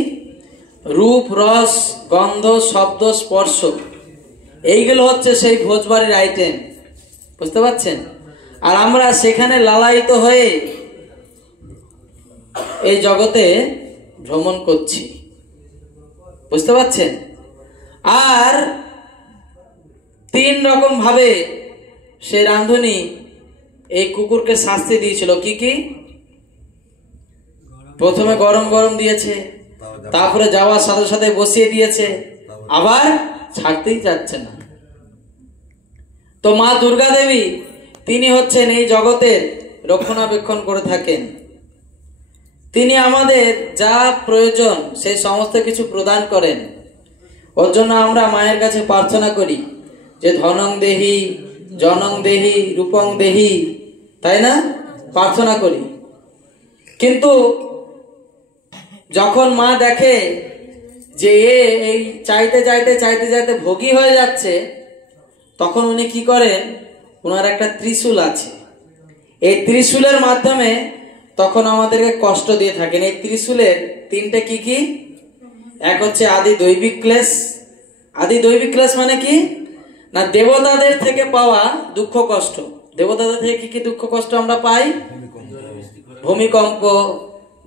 রূপ, রস, গন্ধ, শব্দ, স্পর্শ, এইগুলো হচ্ছে সেই ভোজবাড়ির আইটেম, বুঝতে পারছেন। আর আমরা সেখানে লালায়িত হয়ে এই জগতে ভ্রমণ করছি, বুঝতে পারছেন। আর 3 রকম ভাবে সে রাঁধুনি এই কুকুরকে শাস্তি দিয়েছিল। কি কি? প্রথমে গরম গরম দিয়েছে, তারপরে যাওয়ার সাথে সাথে বসিয়ে দিয়েছে, আবার ছাড়তেই যাচ্ছে না। তো মা দুর্গা দেবী তিনি হচ্ছেন এই জগতের রক্ষণাবেক্ষণ করে থাকেন। তিনি আমাদের যা প্রয়োজন সেই সমস্ত কিছু প্রদান করেন। ওর জন্য আমরা মায়ের কাছে প্রার্থনা করি যে ধনং দেহি, জনং দেহি, রূপং দেহি, তাই না, প্রার্থনা করি। কিন্তু যখন মা দেখে যে এই চাইতে চাইতে চাইতে চাইতে ভোগী হয়ে যাচ্ছে, তখন উনি কি করেন, ওনার একটা ত্রিশূল আছে, এই ত্রিশূলের মাধ্যমে তখন আমাদেরকে কষ্ট দিয়ে থাকেন। এই ত্রিশূলের 3টে কি কি? এক হচ্ছে আদি দৈবিক ক্লেশ। আদি দৈবিক ক্লেশ মানে কি না, দেবতাদের থেকে পাওয়া দুঃখ কষ্ট। দেবতাদের থেকে কি কি দুঃখ কষ্ট আমরা পাই? ভূমিকম্প,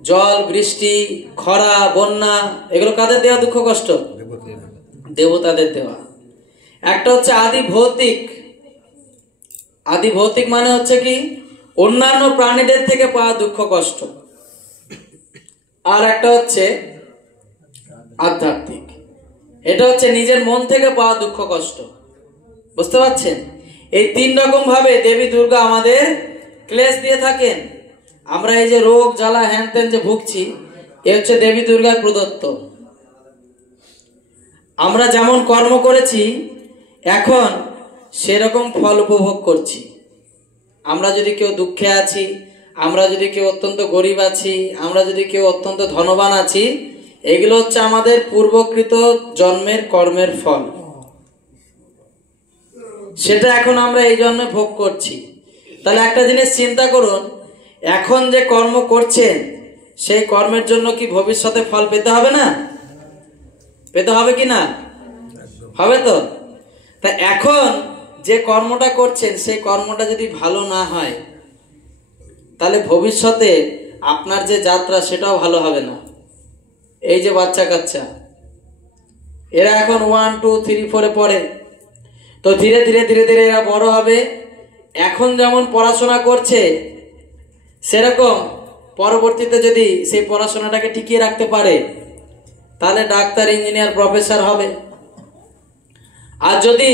জল, বৃষ্টি, খরা, বন্যা, এগুলো কাদের দেওয়া দুঃখ কষ্ট? দেবতাদের দেওয়া। একটা হচ্ছে আদি ভৌতিক। আদি ভৌতিক মানে হচ্ছে কি, অন্যান্য প্রাণীদের থেকে পাওয়া দুঃখ কষ্ট। আর একটা হচ্ছে আধ্যাত্মিক, এটা হচ্ছে নিজের মন থেকে পাওয়া দুঃখ কষ্ট, বুঝতে পারছেন। এই 3 রকম ভাবে দেবী দুর্গা আমাদের ক্লেশ দিয়ে থাকেন। আমরা এই যে রোগ জ্বালা হ্যান ত্যান যে ভুগছি, এ হচ্ছে দেবী দুর্গার প্রদত্ত। আমরা যেমন কর্ম করেছি এখন সেরকম ফল উপভোগ করছি। আমরা যদি কেউ দুঃখে আছি, আমরা যদি কেউ অত্যন্ত গরিব আছি, আমরা যদি কেউ অত্যন্ত ধনবান আছি, এগুলো হচ্ছে আমাদের পূর্বকৃত জন্মের কর্মের ফল। সেটা এখন আমরা এই জন্মে ভোগ করছি। তাহলে একটা জিনিস চিন্তা করুন, এখন যে কর্ম করছেন সেই কর্মের জন্য কি ভবিষ্যতে ফল পেতে হবে না? পেতে হবে কি না? হবে তো? তা এখন যে কর্মটা করছেন সেই কর্মটা যদি ভালো না হয় তাহলে ভবিষ্যতে আপনার যে যাত্রা সেটাও ভালো হবে না। এই যে বাচ্চা কাচ্চা এরা এখন 1, 2, 3, 4 পড়ে, তো ধীরে ধীরে ধীরে ধীরে এরা বড় হবে। এখন যেমন পড়াশোনা করছে সেরকম পরবর্তীতে যদি সেই পড়াশোনাটাকে টিকিয়ে রাখতে পারে তাহলে ডাক্তার, ইঞ্জিনিয়ার, প্রফেসর হবে। আর যদি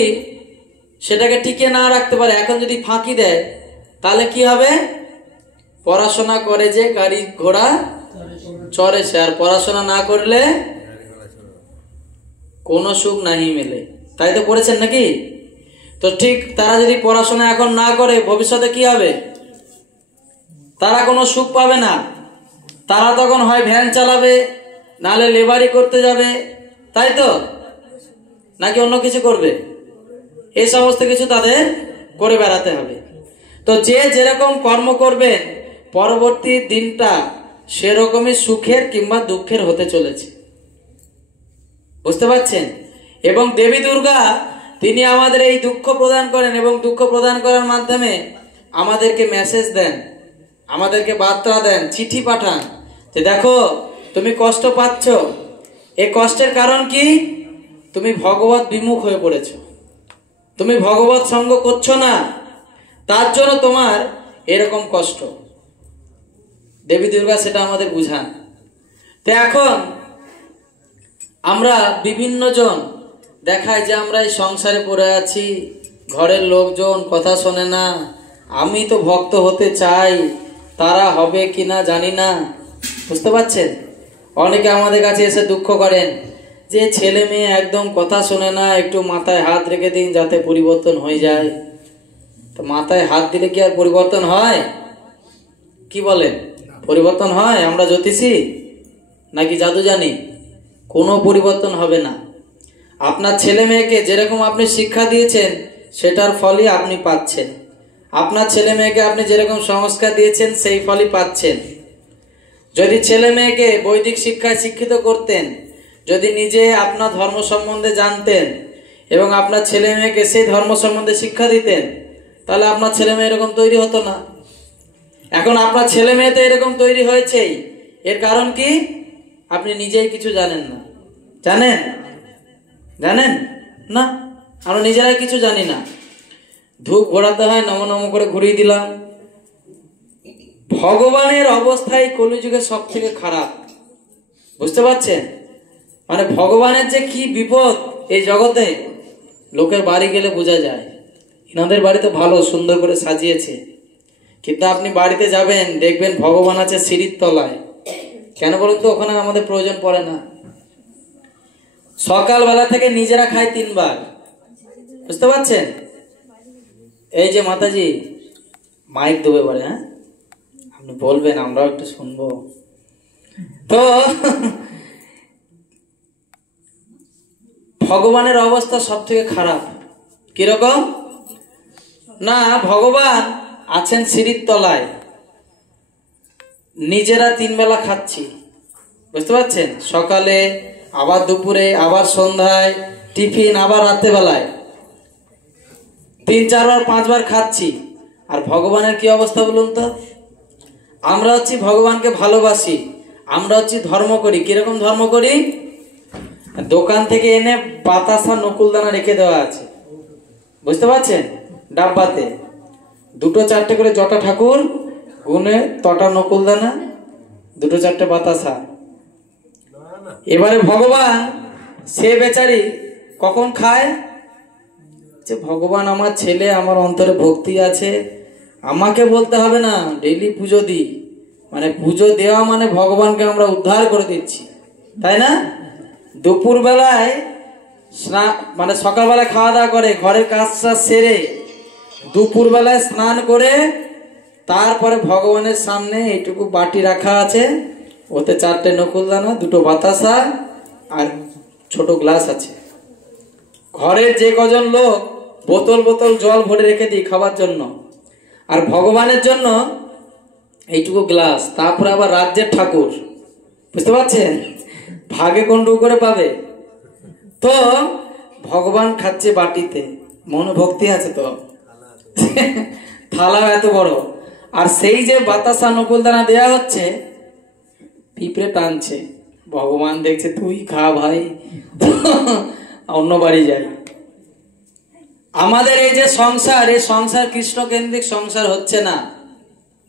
সেটাকে টিকিয়ে না রাখতে পারে, এখন যদি ফাঁকি দেয় তাহলে কি হবে? পড়াশোনা করে যে গাড়ি ঘোড়া চড়ে সে, আর পড়াশোনা না করলে কোনো সুখ নাহি মেলে। তাই তো পড়েছেন নাকি? তো ঠিক তারা যদি পড়াশোনা এখন না করে ভবিষ্যতে কি হবে? তারা কোনো সুখ পাবে না। তারা তখন হয় ভ্যান চালাবে, নালে লেবারি করতে যাবে, তাই তো? নাকি অন্য কিছু করবে? এই সমস্ত কিছু তাদের করে বেড়াতে হবে। তো যে যেরকম কর্ম করবেন পরবর্তী দিনটা সেরকমই সুখের কিংবা দুঃখের হতে চলেছে। বুঝতে পারছেন? এবং দেবী দুর্গা তিনি আমাদের এই দুঃখ প্রদান করেন এবং দুঃখ প্রদান করার মাধ্যমে আমাদেরকে মেসেজ দেন, আমাদেরকে বার্তা দেন, চিঠি পাঠান যে দেখো তুমি কষ্ট পাচ্ছ, এই কষ্টের কারণ কি? তুমি ভগবত বিমুখ হয়ে পড়েছো, তুমি ভগবত সঙ্গ করছো না, তার জন্য তোমার এরকম কষ্ট। দেবী দুর্গা সেটা আমাদের বুঝান। তো এখন আমরা বিভিন্ন জন দেখায় যে আমরা এই সংসারে পড়ে আছি, ঘরের লোকজন কথা শোনে না, আমি তো ভক্ত হতে চাই, তারা হবে কিনা জানি না। বুঝতে পারছেন? অনেকে আমাদের কাছে এসে দুঃখ করেন যে ছেলে মেয়ে একদম কথা শোনে না, একটু মাথায় হাত রেখে দিন যাতে পরিবর্তন হয়ে যায়। তো মাথায় হাত দিলে কি আর পরিবর্তন হয়? কি বলেন? পরিবর্তন হয়? আমরা জ্যোতিষী নাকি জাদু জানি? কোনো পরিবর্তন হবে না। আপনার ছেলে মেয়েকে যেরকম আপনি শিক্ষা দিয়েছেন সেটার ফলই আপনি পাচ্ছেন। আপনার ছেলে মেয়েকে আপনি যেরকম সংস্কার দিয়েছেন সেই ফলই পাচ্ছেন। যদি ছেলে মেয়েকে বৈদিক শিক্ষায় শিক্ষিত করতেন, যদি নিজে আপনার ধর্ম সম্বন্ধে জানতেন এবং আপনার ছেলে মেয়েকে সেই ধর্ম সম্বন্ধে শিক্ষা দিতেন, তাহলে আপনার ছেলে মেয়ে এরকম তৈরি হতো না। এখন আপনার ছেলে মেয়ে তো এরকম তৈরি হয়েছেই, এর কারণ কি? আপনি নিজেই কিছু জানেন না। জানেন? জানেন না? আমরা নিজেরাই কিছু জানি না। ধূপ ঘোরাতে হয়, নম নম করে ঘুরিয়ে দিলাম। ভগবানের অবস্থায় কলিযুগে সব থেকে খারাপ। বুঝতে পারছেন? মানে ভগবানের যে কি বিপদ এই জগতে, লোকের বাড়ি গেলে বোঝা যায়। ইনাদের বাড়িতে ভালো সুন্দর করে সাজিয়েছে, কিন্তু আপনি বাড়িতে যাবেন দেখবেন ভগবান আছে সিঁড়ির তলায়। কেন বলুন তো? ওখানে আমাদের প্রয়োজন পড়ে না। সকালবেলা থেকে নিজেরা খায় 3 বার। বুঝতে পারছেন? এই যে মাতাজি মাইক দেবে বলে, হ্যাঁ আপনি বলবেন, আমরাও একটু শুনবো। তো ভগবানের অবস্থা সব থেকে খারাপ। কিরকম? না, ভগবান আছেন সিঁড়ির তলায়, নিজেরা 3 বেলা খাচ্ছি। বুঝতে পারছেন? সকালে, আবার দুপুরে, আবার সন্ধ্যায়, টিফিন, আবার রাত্রেবেলায় 3, 4 বার 5 বার খাচ্ছি। আর ভগবানের কি অবস্থা বলুন তো? আমরা হচ্ছি ভগবানকে ভালোবাসি, আমরা হচ্ছি ধর্ম করি। কিরকম ধর্ম করি? দোকান থেকে এনে বাতাসা নকুলদানা রেখে দেওয়া আছে। বুঝতে পারছেন? ডাব্বাতে 2-4টে করে জটা ঠাকুর, গুনে তটা নকুলদানা, 2-4টে বাতাসা। এবারে ভগবান সে বেচারি কখন খায়? যে ভগবান আমার ছেলে, আমার অন্তরে ভক্তি আছে, আমাকে বলতে হবে না, ডেইলি পুজো দিই। মানে পুজো দেওয়া মানে ভগবানকে আমরা উদ্ধার করে দিচ্ছি, তাই না? দুপুর বেলায় মানে সকালবেলায় খাওয়া দাওয়া করে, ঘরের কাজটা সেরে দুপুর বেলায় স্নান করে তারপরে ভগবানের সামনে এইটুকু বাটি রাখা আছে, ওতে 4টে নকুলদানা, 2টো বাতাসা আর ছোট গ্লাস আছে। ঘরের যে কজন লোক বোতল বোতল জল ভরে রেখে দিই খাবার জন্য, আর ভগবানের জন্য এইটুকু গ্লাস। তারপরে আবার রাজ্যের ঠাকুর। বুঝতে পারছেন? ভাগে কোনটুকু করে পাবে? তো ভগবান খাচ্ছে বাটিতে, মনোভক্তি আছে তো, থালা এত বড়, আর সেই যে বাতাসা নকুলদানা দেয়া হচ্ছে, পিঁপড়ে টানছে। ভগবান দেখছে তুই খা ভাই, অন্য বাড়ি যাই। আমাদের এই যে সংসার, এই সংসার কৃষ্ণ কেন্দ্রিক সংসার হচ্ছে না,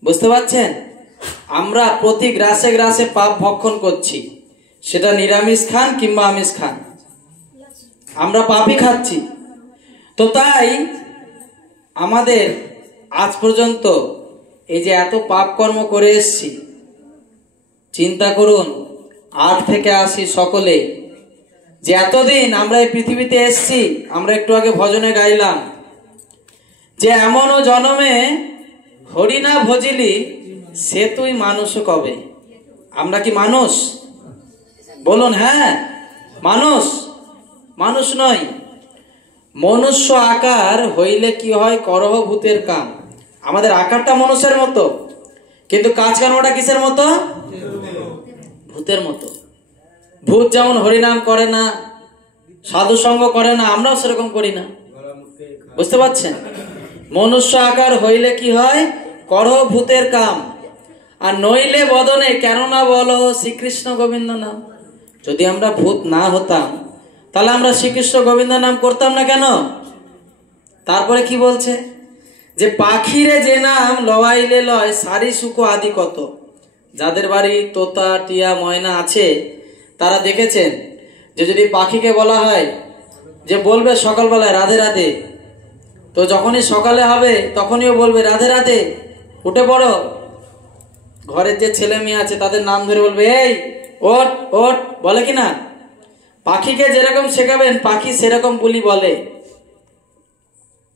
বুঝতে পারছেন? আমরা প্রতি গ্রাসে গ্রাসে পাপ ভক্ষণ করছি, সেটা নিরামিষ খান কিংবা আমিষ খান, আমরা পাপই খাচ্ছি। তো তাই আমাদের আজ পর্যন্ত এই যে এত পাপ কর্ম করে এসছি, চিন্তা করুন 8 থেকে 80 সকলে যে এতদিন আমরা এই পৃথিবীতে এসছি। আমরা একটু আগে ভজনে গাইলাম যে এমনও জনমে হরিনা ভজিলি সে তুই মানুষ কবে। আমরা কি মানুষ? বলুন হ্যাঁ মানুষ। মানুষ নই, মনুষ্য আকার হইলে কি হয়, করহ ভূতের কাম। আমাদের আকারটা মানুষের মতো, কিন্তু কাজ কর্মটা কিসের মতো? ভূতের মতো। ভূত যেমন হরিনাম করে না, সাধু সঙ্গ করে না, আমরাও সেরকম করি না, বুঝতে পারছেন? মনুষ্য আকার হইলে কি হয়, করহ ভূতের কাম, আর নইলে বদনে কেন না বলো শ্রীকৃষ্ণ গোবিন্দ নাম। যদি আমরা ভূত না হতাম তাহলে আমরা শ্রীকৃষ্ণ গোবিন্দ নাম করতাম না কেন? তারপরে কি বলছে যে পাখিরে যে নাম লওয়াইলে লয় সারি সুখ আদি কত। যাদের বাড়ি তোতা টিয়া ময়না আছে তারা দেখেছেন যে যদি পাখিকে বলা হয় যে বলবে সকালবেলায় রাধে রাধে, তো যখনই সকালে হবে তখনইও বলবে রাধে রাধে, উঠে পড়ো। ঘরের যে ছেলে মেয়ে আছে তাদের নাম ধরে বলবে এই ওঠ ওঠ, বলে কি না? পাখিকে যেরকম শেখাবেন পাখি সেরকম বলি বলে।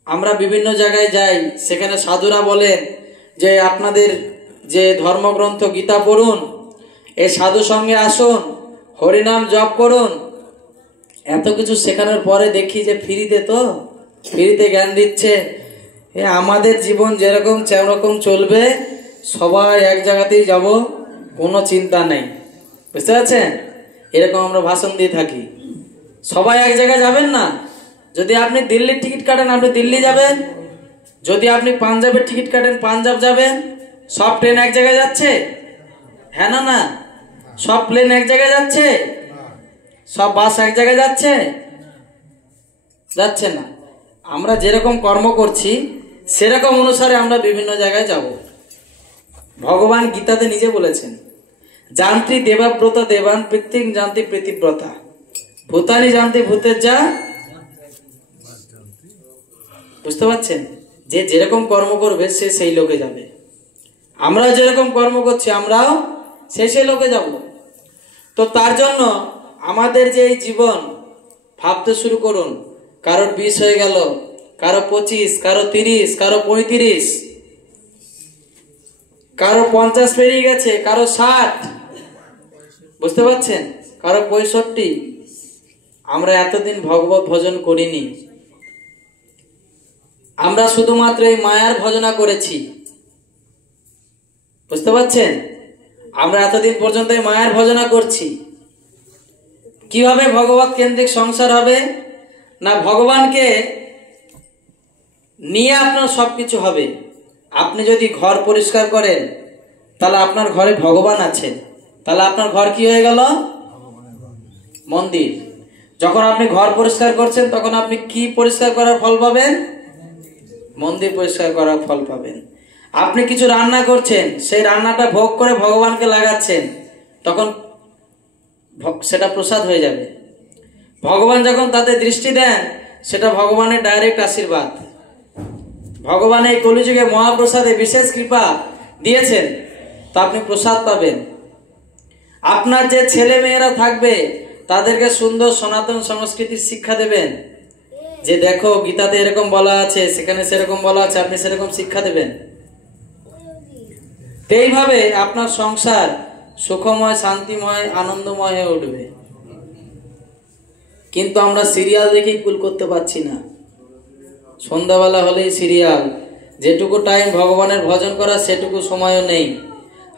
আমরা বিভিন্ন জায়গায় যাই, সেখানে সাধুরা বলেন যে আপনাদের যে ধর্মগ্রন্থ গীতা পড়ুন, এই সাধু সঙ্গে আসুন, হরিনাম জপ করুন। এত কিছু শেখানোর পরে দেখি যে ফ্রিতে, তো ফ্রিতে জ্ঞান দিচ্ছে। আমাদের জীবন যেরকম সেরকম চলবে, সবাই এক জায়গাতেই যাব, কোনো চিন্তা নেই, বুঝতে পারছেন? এরকম আমরা ভাষণ দিয়ে থাকি। সবাই এক জায়গায় যাবেন না। যদি আপনি দিল্লির টিকিট কাটেন আপনি দিল্লি যাবেন, যদি আপনি পাঞ্জাবের টিকিট কাটেন পাঞ্জাব যাবেন। সব ট্রেন এক জায়গায় যাচ্ছে? হ্যাঁ না না? সব প্লেন এক জায়গায় যাচ্ছে? সব বাস এক জায়গায় যাচ্ছে? যাচ্ছে না। আমরা যেরকম কর্ম করছি সেরকম অনুসারে আমরা বিভিন্ন জায়গায় যাব। ভগবান গীতাতে নিজে বলেছেন জানতি দেবাব্রত দেবান প্রীতিং জানতি প্রীতিব্রতা ভূতানি জানতি ভূতের যা। বুঝতে পারছেন? যে যেরকম কর্ম করবে সে সেই লোকে যাবে। আমরাও যেরকম কর্ম করছি আমরাও সেই লোকে যাব। তো তার জন্য আমাদের যে এই জীবন, ভাবতে শুরু করুন। কারোর 20 হয়ে গেল, কারো 25, কারো 30, কারো 35, কারো 50 পেরিয়ে গেছে, কারো 60, বুঝতে পারছেন? কারো 65। আমরা এতদিন ভগবত ভজন করিনি, আমরা শুধুমাত্র এই মায়ার ভজনা করেছি, বুঝতে পারছেন? আমরা এতদিন পর্যন্ত এই মায়ার ভজনা করছি। কিভাবে ভগবত কেন্দ্রিক সংসার হবে? না, ভগবানকে নিয়ে আপনার সবকিছু হবে। আপনি যদি ঘর পরিষ্কার করেন তাহলে আপনার ঘরে ভগবান আছে, তাহলে আপনার ঘর কি হয়ে গেল? মন্দির। যখন আপনি ঘর পরিষ্কার করছেন তখন আপনি কি পরিষ্কার করার ফল পাবেন? মন্দির পরিষ্কার করার ফল পাবেন। আপনি কিছু রান্না করছেন, সেই রান্নাটা ভোগ করে ভগবানকে লাগাচ্ছেন, তখন সেটা প্রসাদ হয়ে যাবে। ভগবান যখন তাতে দৃষ্টি দেন সেটা ভগবানের ডাইরেক্ট আশীর্বাদ। ভগবান এই কলিযুগে মহাপ্রসাদে বিশেষ কৃপা দিয়েছেন, তা আপনি প্রসাদ পাবেন। আপনার যে ছেলে মেয়েরা থাকবে তাদেরকে সুন্দর সনাতন সংস্কৃতির শিক্ষা দেবেন, যে দেখো গীতাতে এরকম বলা আছে, সেখানে সেরকম বলা আছে, আপনি সেরকম শিক্ষা দেবেন। এইভাবে আপনার সংসার সুখময়, শান্তিময়, আনন্দময় হয়ে উঠবে। কিন্তু আমরা সিরিয়াল দেখেই কুল করতে পারছি না। সন্ধ্যাবেলা হলেই সিরিয়াল, যেটুকু টাইম ভগবানের ভজন করা সেটুকু সময়ও নেই।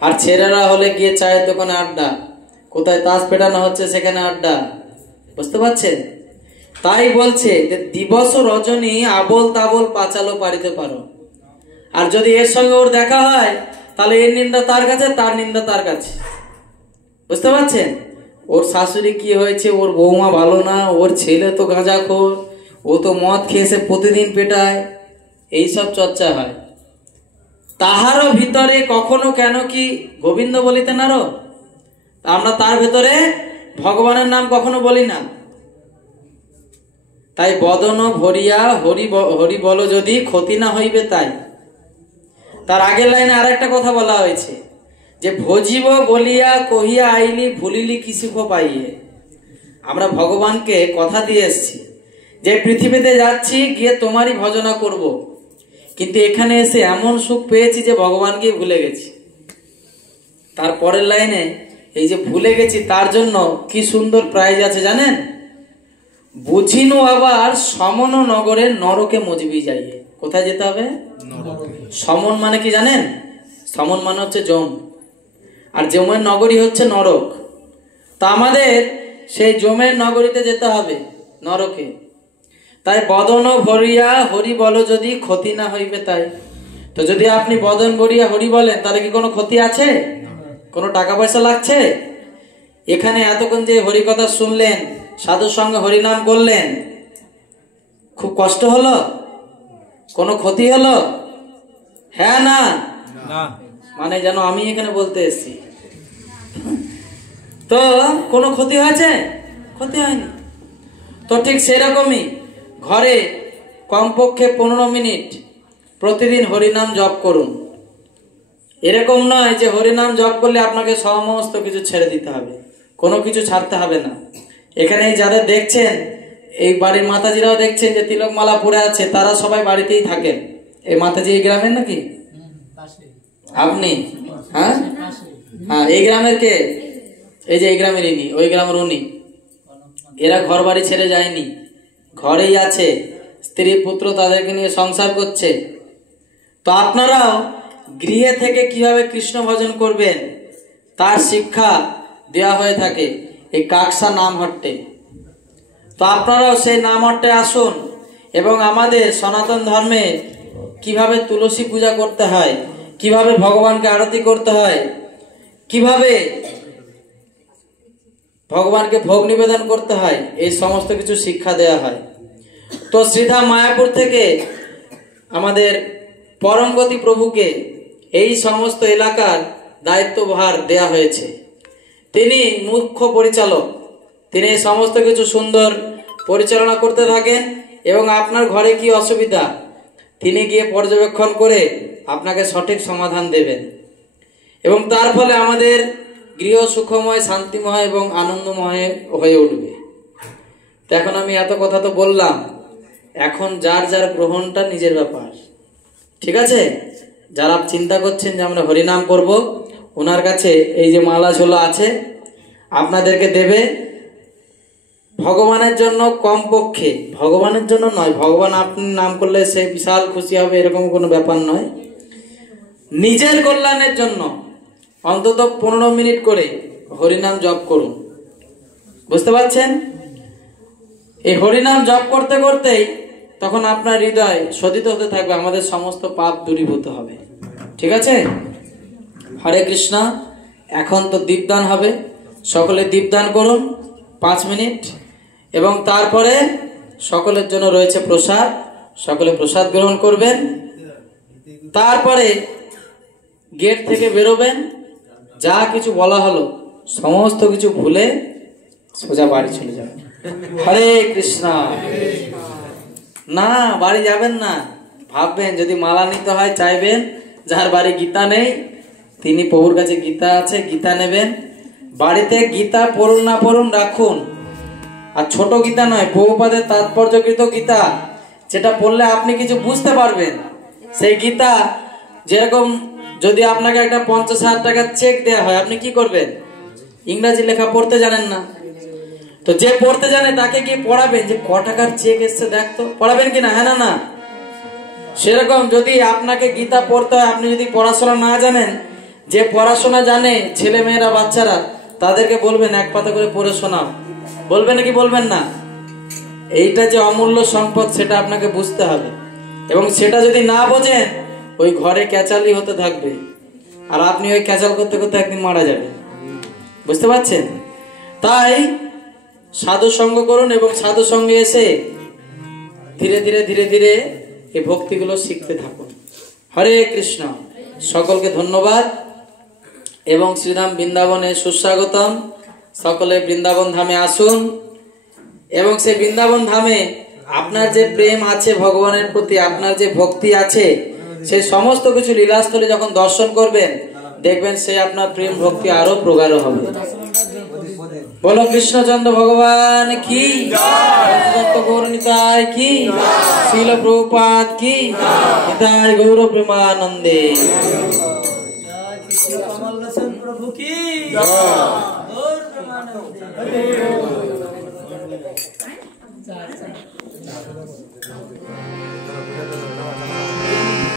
আর ছেলেরা হলে গিয়ে চায়ের দোকানে আড্ডা, কোথায় তাস পেটানো হচ্ছে সেখানে আড্ডা, বুঝতে পারছেন? তাই বলছে যে দিবস রজনী আবল তাবল পাচালো পারিতে পারো। আর যদি এর সঙ্গে ওর দেখা হয় তাহলে এর নিন্দা তার কাছে, তার নিন্দা তার কাছে। বুঝতে পারছেন? ওর শাশুড়ি কি হয়েছে, ওর বৌমা ভালো না, ওর ছেলে তো গাঁজাখোর, ও তো মদ খেয়েছে প্রতিদিন পেটায়, এইসব চর্চা হয়। তাহারও ভিতরে কখনো কেন কি গোবিন্দ বলিতেন আরো, আমরা তার ভেতরে ভগবানের নাম কখনো বলি না। তাই বদন ভরিয়া হরি বল যদি ক্ষতি না হইবে। তাই তার আগের লাইনে আর একটা কথা বলা হয়েছে যে ভজিব বলিয়া কহিয়া আইলি ভুলিলি কি সুখ পাইয়ে। আমরা ভগবানকে কথা দিয়ে এসছি যে পৃথিবীতে যাচ্ছি গিয়ে তোমারই ভজনা করব, কিন্তু এখানে এসে এমন সুখ পেয়েছি যে ভগবানকে ভুলে গেছি। তারপরের লাইনে এই যে ভুলে গেছি তার জন্য কি সুন্দর প্রাইজ আছে জানেন? বুঝিনু আবার সমন নগরে নরকে মজবি যাইয়ে। কোথায় যেতে হবে? সমন মানে কি জানেন? সমন মানে হচ্ছে যম, আর যমের নগরী হচ্ছে নরক। তা আমাদের সেই যমের নগরীতে যেতে হবে, নরকে। তাই বদন ভরিয়া হরি বল যদি ক্ষতি না হইবে। তাই তো যদি আপনি বদন ভরিয়া হরি বলেন তাহলে কি কোনো ক্ষতি আছে? কোনো টাকা পয়সা লাগছে? এখানে এতক্ষণ যে হরি কথা শুনলেন, সাধুর সঙ্গে হরিনাম করলেন, খুব কষ্ট হলো? কোনো ক্ষতি হলো? হ্যাঁ না? মানে যেন আমি এখানে বলতে এসেছি। তো কোনো ক্ষতি হয়েছে? ক্ষতি হয়নি। তো ঠিক সেরকমই ঘরে কমপক্ষে 15 মিনিট প্রতিদিন হরিনাম জপ করুন। এরকম নয় যে হরিনাম জপ করলে আপনাকে সমস্ত কিছু ছেড়ে দিতে হবে, কোনো কিছু ছাড়তে হবে না। এখানে যাদের দেখছেন, এই বাড়ির মাতাজিরাও দেখছেন যে তিলক মালা পরে আছে, তারা সবাই বাড়িতেই থাকেন। এই মাতাজি এই গ্রামের নাকি? আপনি? হ্যাঁ হ্যাঁ, এই গ্রামের কে? এই যে এই গ্রামের ইনি, ওই গ্রামের উনি। এরা ঘর বাড়ি ছেড়ে যায়নি, ঘরেই আছে, স্ত্রী পুত্র তাদেরকে নিয়ে সংসার করছে। তো আপনারাও গৃহে থেকে কিভাবে কৃষ্ণ ভজন করবেন তার শিক্ষা দেওয়া হয়ে থাকে এই কাকসা নামহট্টে। তো আপনারাও সেই নামহট্টে আসুন এবং আমাদের সনাতন ধর্মে কিভাবে তুলসী পূজা করতে হয়, কিভাবে ভগবানকে আরতি করতে হয়, কিভাবে ভগবানকে ভোগ নিবেদন করতে হয়, এই সমস্ত কিছু শিক্ষা দেয়া হয়। তো শ্রীধাম মায়াপুর থেকে আমাদের পরমগতি প্রভুকে এই সমস্ত এলাকার দায়িত্বভার দেয়া হয়েছে। তিনি মুখ্য পরিচালক, তিনি এই সমস্ত কিছু সুন্দর পরিচালনা করতে থাকেন এবং আপনার ঘরে কি অসুবিধা তিনি গিয়ে পর্যবেক্ষণ করে আপনাকে সঠিক সমাধান দেবেন এবং তার ফলে আমাদের গৃহ সুখময়, শান্তিময় এবং আনন্দময় হয়ে উঠবে। তো এখন আমি এত কথা তো বললাম, এখন যার যার গ্রহণটা নিজের ব্যাপার, ঠিক আছে? যারা চিন্তা করছেন যে আমরা হরিনাম করব, ওনার কাছে এই যে মালা ঝোলা আছে আপনাদেরকে দেবে। ভগবানের জন্য কমপক্ষে, ভগবানের জন্য নয়, ভগবান আপনি নাম করলে সে বিশাল খুশি হবে এরকম কোনো ব্যাপার নয়, নিজের কল্যাণের জন্য অন্তত 15 মিনিট করে হরিনাম জপ করুন। বুঝতে পারছেন? এই হরিনাম জপ করতে করতেই তখন আপনার হৃদয় শোধিত হতে থাকবে, আমাদের সমস্ত পাপ দূরীভূত হবে। ঠিক আছে? হরে কৃষ্ণ। এখন তো দীপদান হবে, সকলে দীপদান করুন 5 মিনিট এবং তারপরে সকলের জন্য রয়েছে প্রসাদ, সকলে প্রসাদ গ্রহণ করবেন। তারপরে গেট থেকে বেরোবেন, যা কিছু বলা হলো সমস্ত কিছু ভুলে সোজা বাড়ি চলে যাবেন। হরে কৃষ্ণ। না, বাড়ি যাবেন না, ভাববেন যদি মালা নিতে হয় চাইবেন যার বাড়ি গীতা নেই তিনি প্রভুর কাছে গীতা আছে, গীতা নেবেন। বাড়িতে গীতা পড়ুন না পড়ুন রাখুন, আর ছোট গীতা নয়, প্রভুপাদের তাৎপর্যকৃত গীতা, যেটা পড়লে আপনি কিছু বুঝতে পারবেন। সেই গীতা যেরকম যদি আপনাকে একটা 50,000 টাকার চেক দেওয়া হয়, আপনি কি করবেন? ইংরাজি লেখা পড়তে জানেন না, তো যে পড়তে জানে তাকে কি পড়াবেন যে ক টাকার চেক এসছে দেখতো, পড়াবেন কিনা? হ্যাঁ না না? সেরকম যদি আপনাকে গীতা পড়তে হয়, আপনি যদি পড়াশোনা না জানেন, যে পড়াশোনা জানে ছেলে মেয়েরা, বাচ্চারা, তাদেরকে বলবেন 1 পাতা করে পড়ে শোনাও। বলবেন নাকি বলবেন না? এইটা যে অমূল্য সম্পদ সেটা আপনাকে বুঝতে হবে, এবং সেটা যদি না বোঝেন ওই ঘরে ক্যাচালি হতে থাকবে, আর আপনি ওই ক্যাচাল করতে করতে একদিন মারা যাবেন। বুঝতে পারছেন? তাই সাধু সঙ্গ করুন এবং সাধু সঙ্গে এসে ধীরে ধীরে ধীরে ধীরে এই ভক্তিগুলো শিখতে থাকুন। হরে কৃষ্ণ। সকলকে ধন্যবাদ এবং শ্রীধাম বৃন্দাবনে সুস্বাগতম। সকলে বৃন্দাবন ধামে আসুন এবং সেই বৃন্দাবন ধামে আপনার যে প্রেম আছে ভগবানের প্রতি, আপনার যে ভক্তি আছে, সেই সমস্ত কিছু লীলাস্থলে যখন দর্শন করবেন দেখবেন সে আপনার প্রেম ভক্তি আরো প্রগাঢ় হবে। বলো কৃষ্ণচন্দ্র ভগবান কি, গৌরনিতাই কি, শিল প্রভুপাদ কি, নিতাই গৌর প্রেমানন্দে। प्रभु की और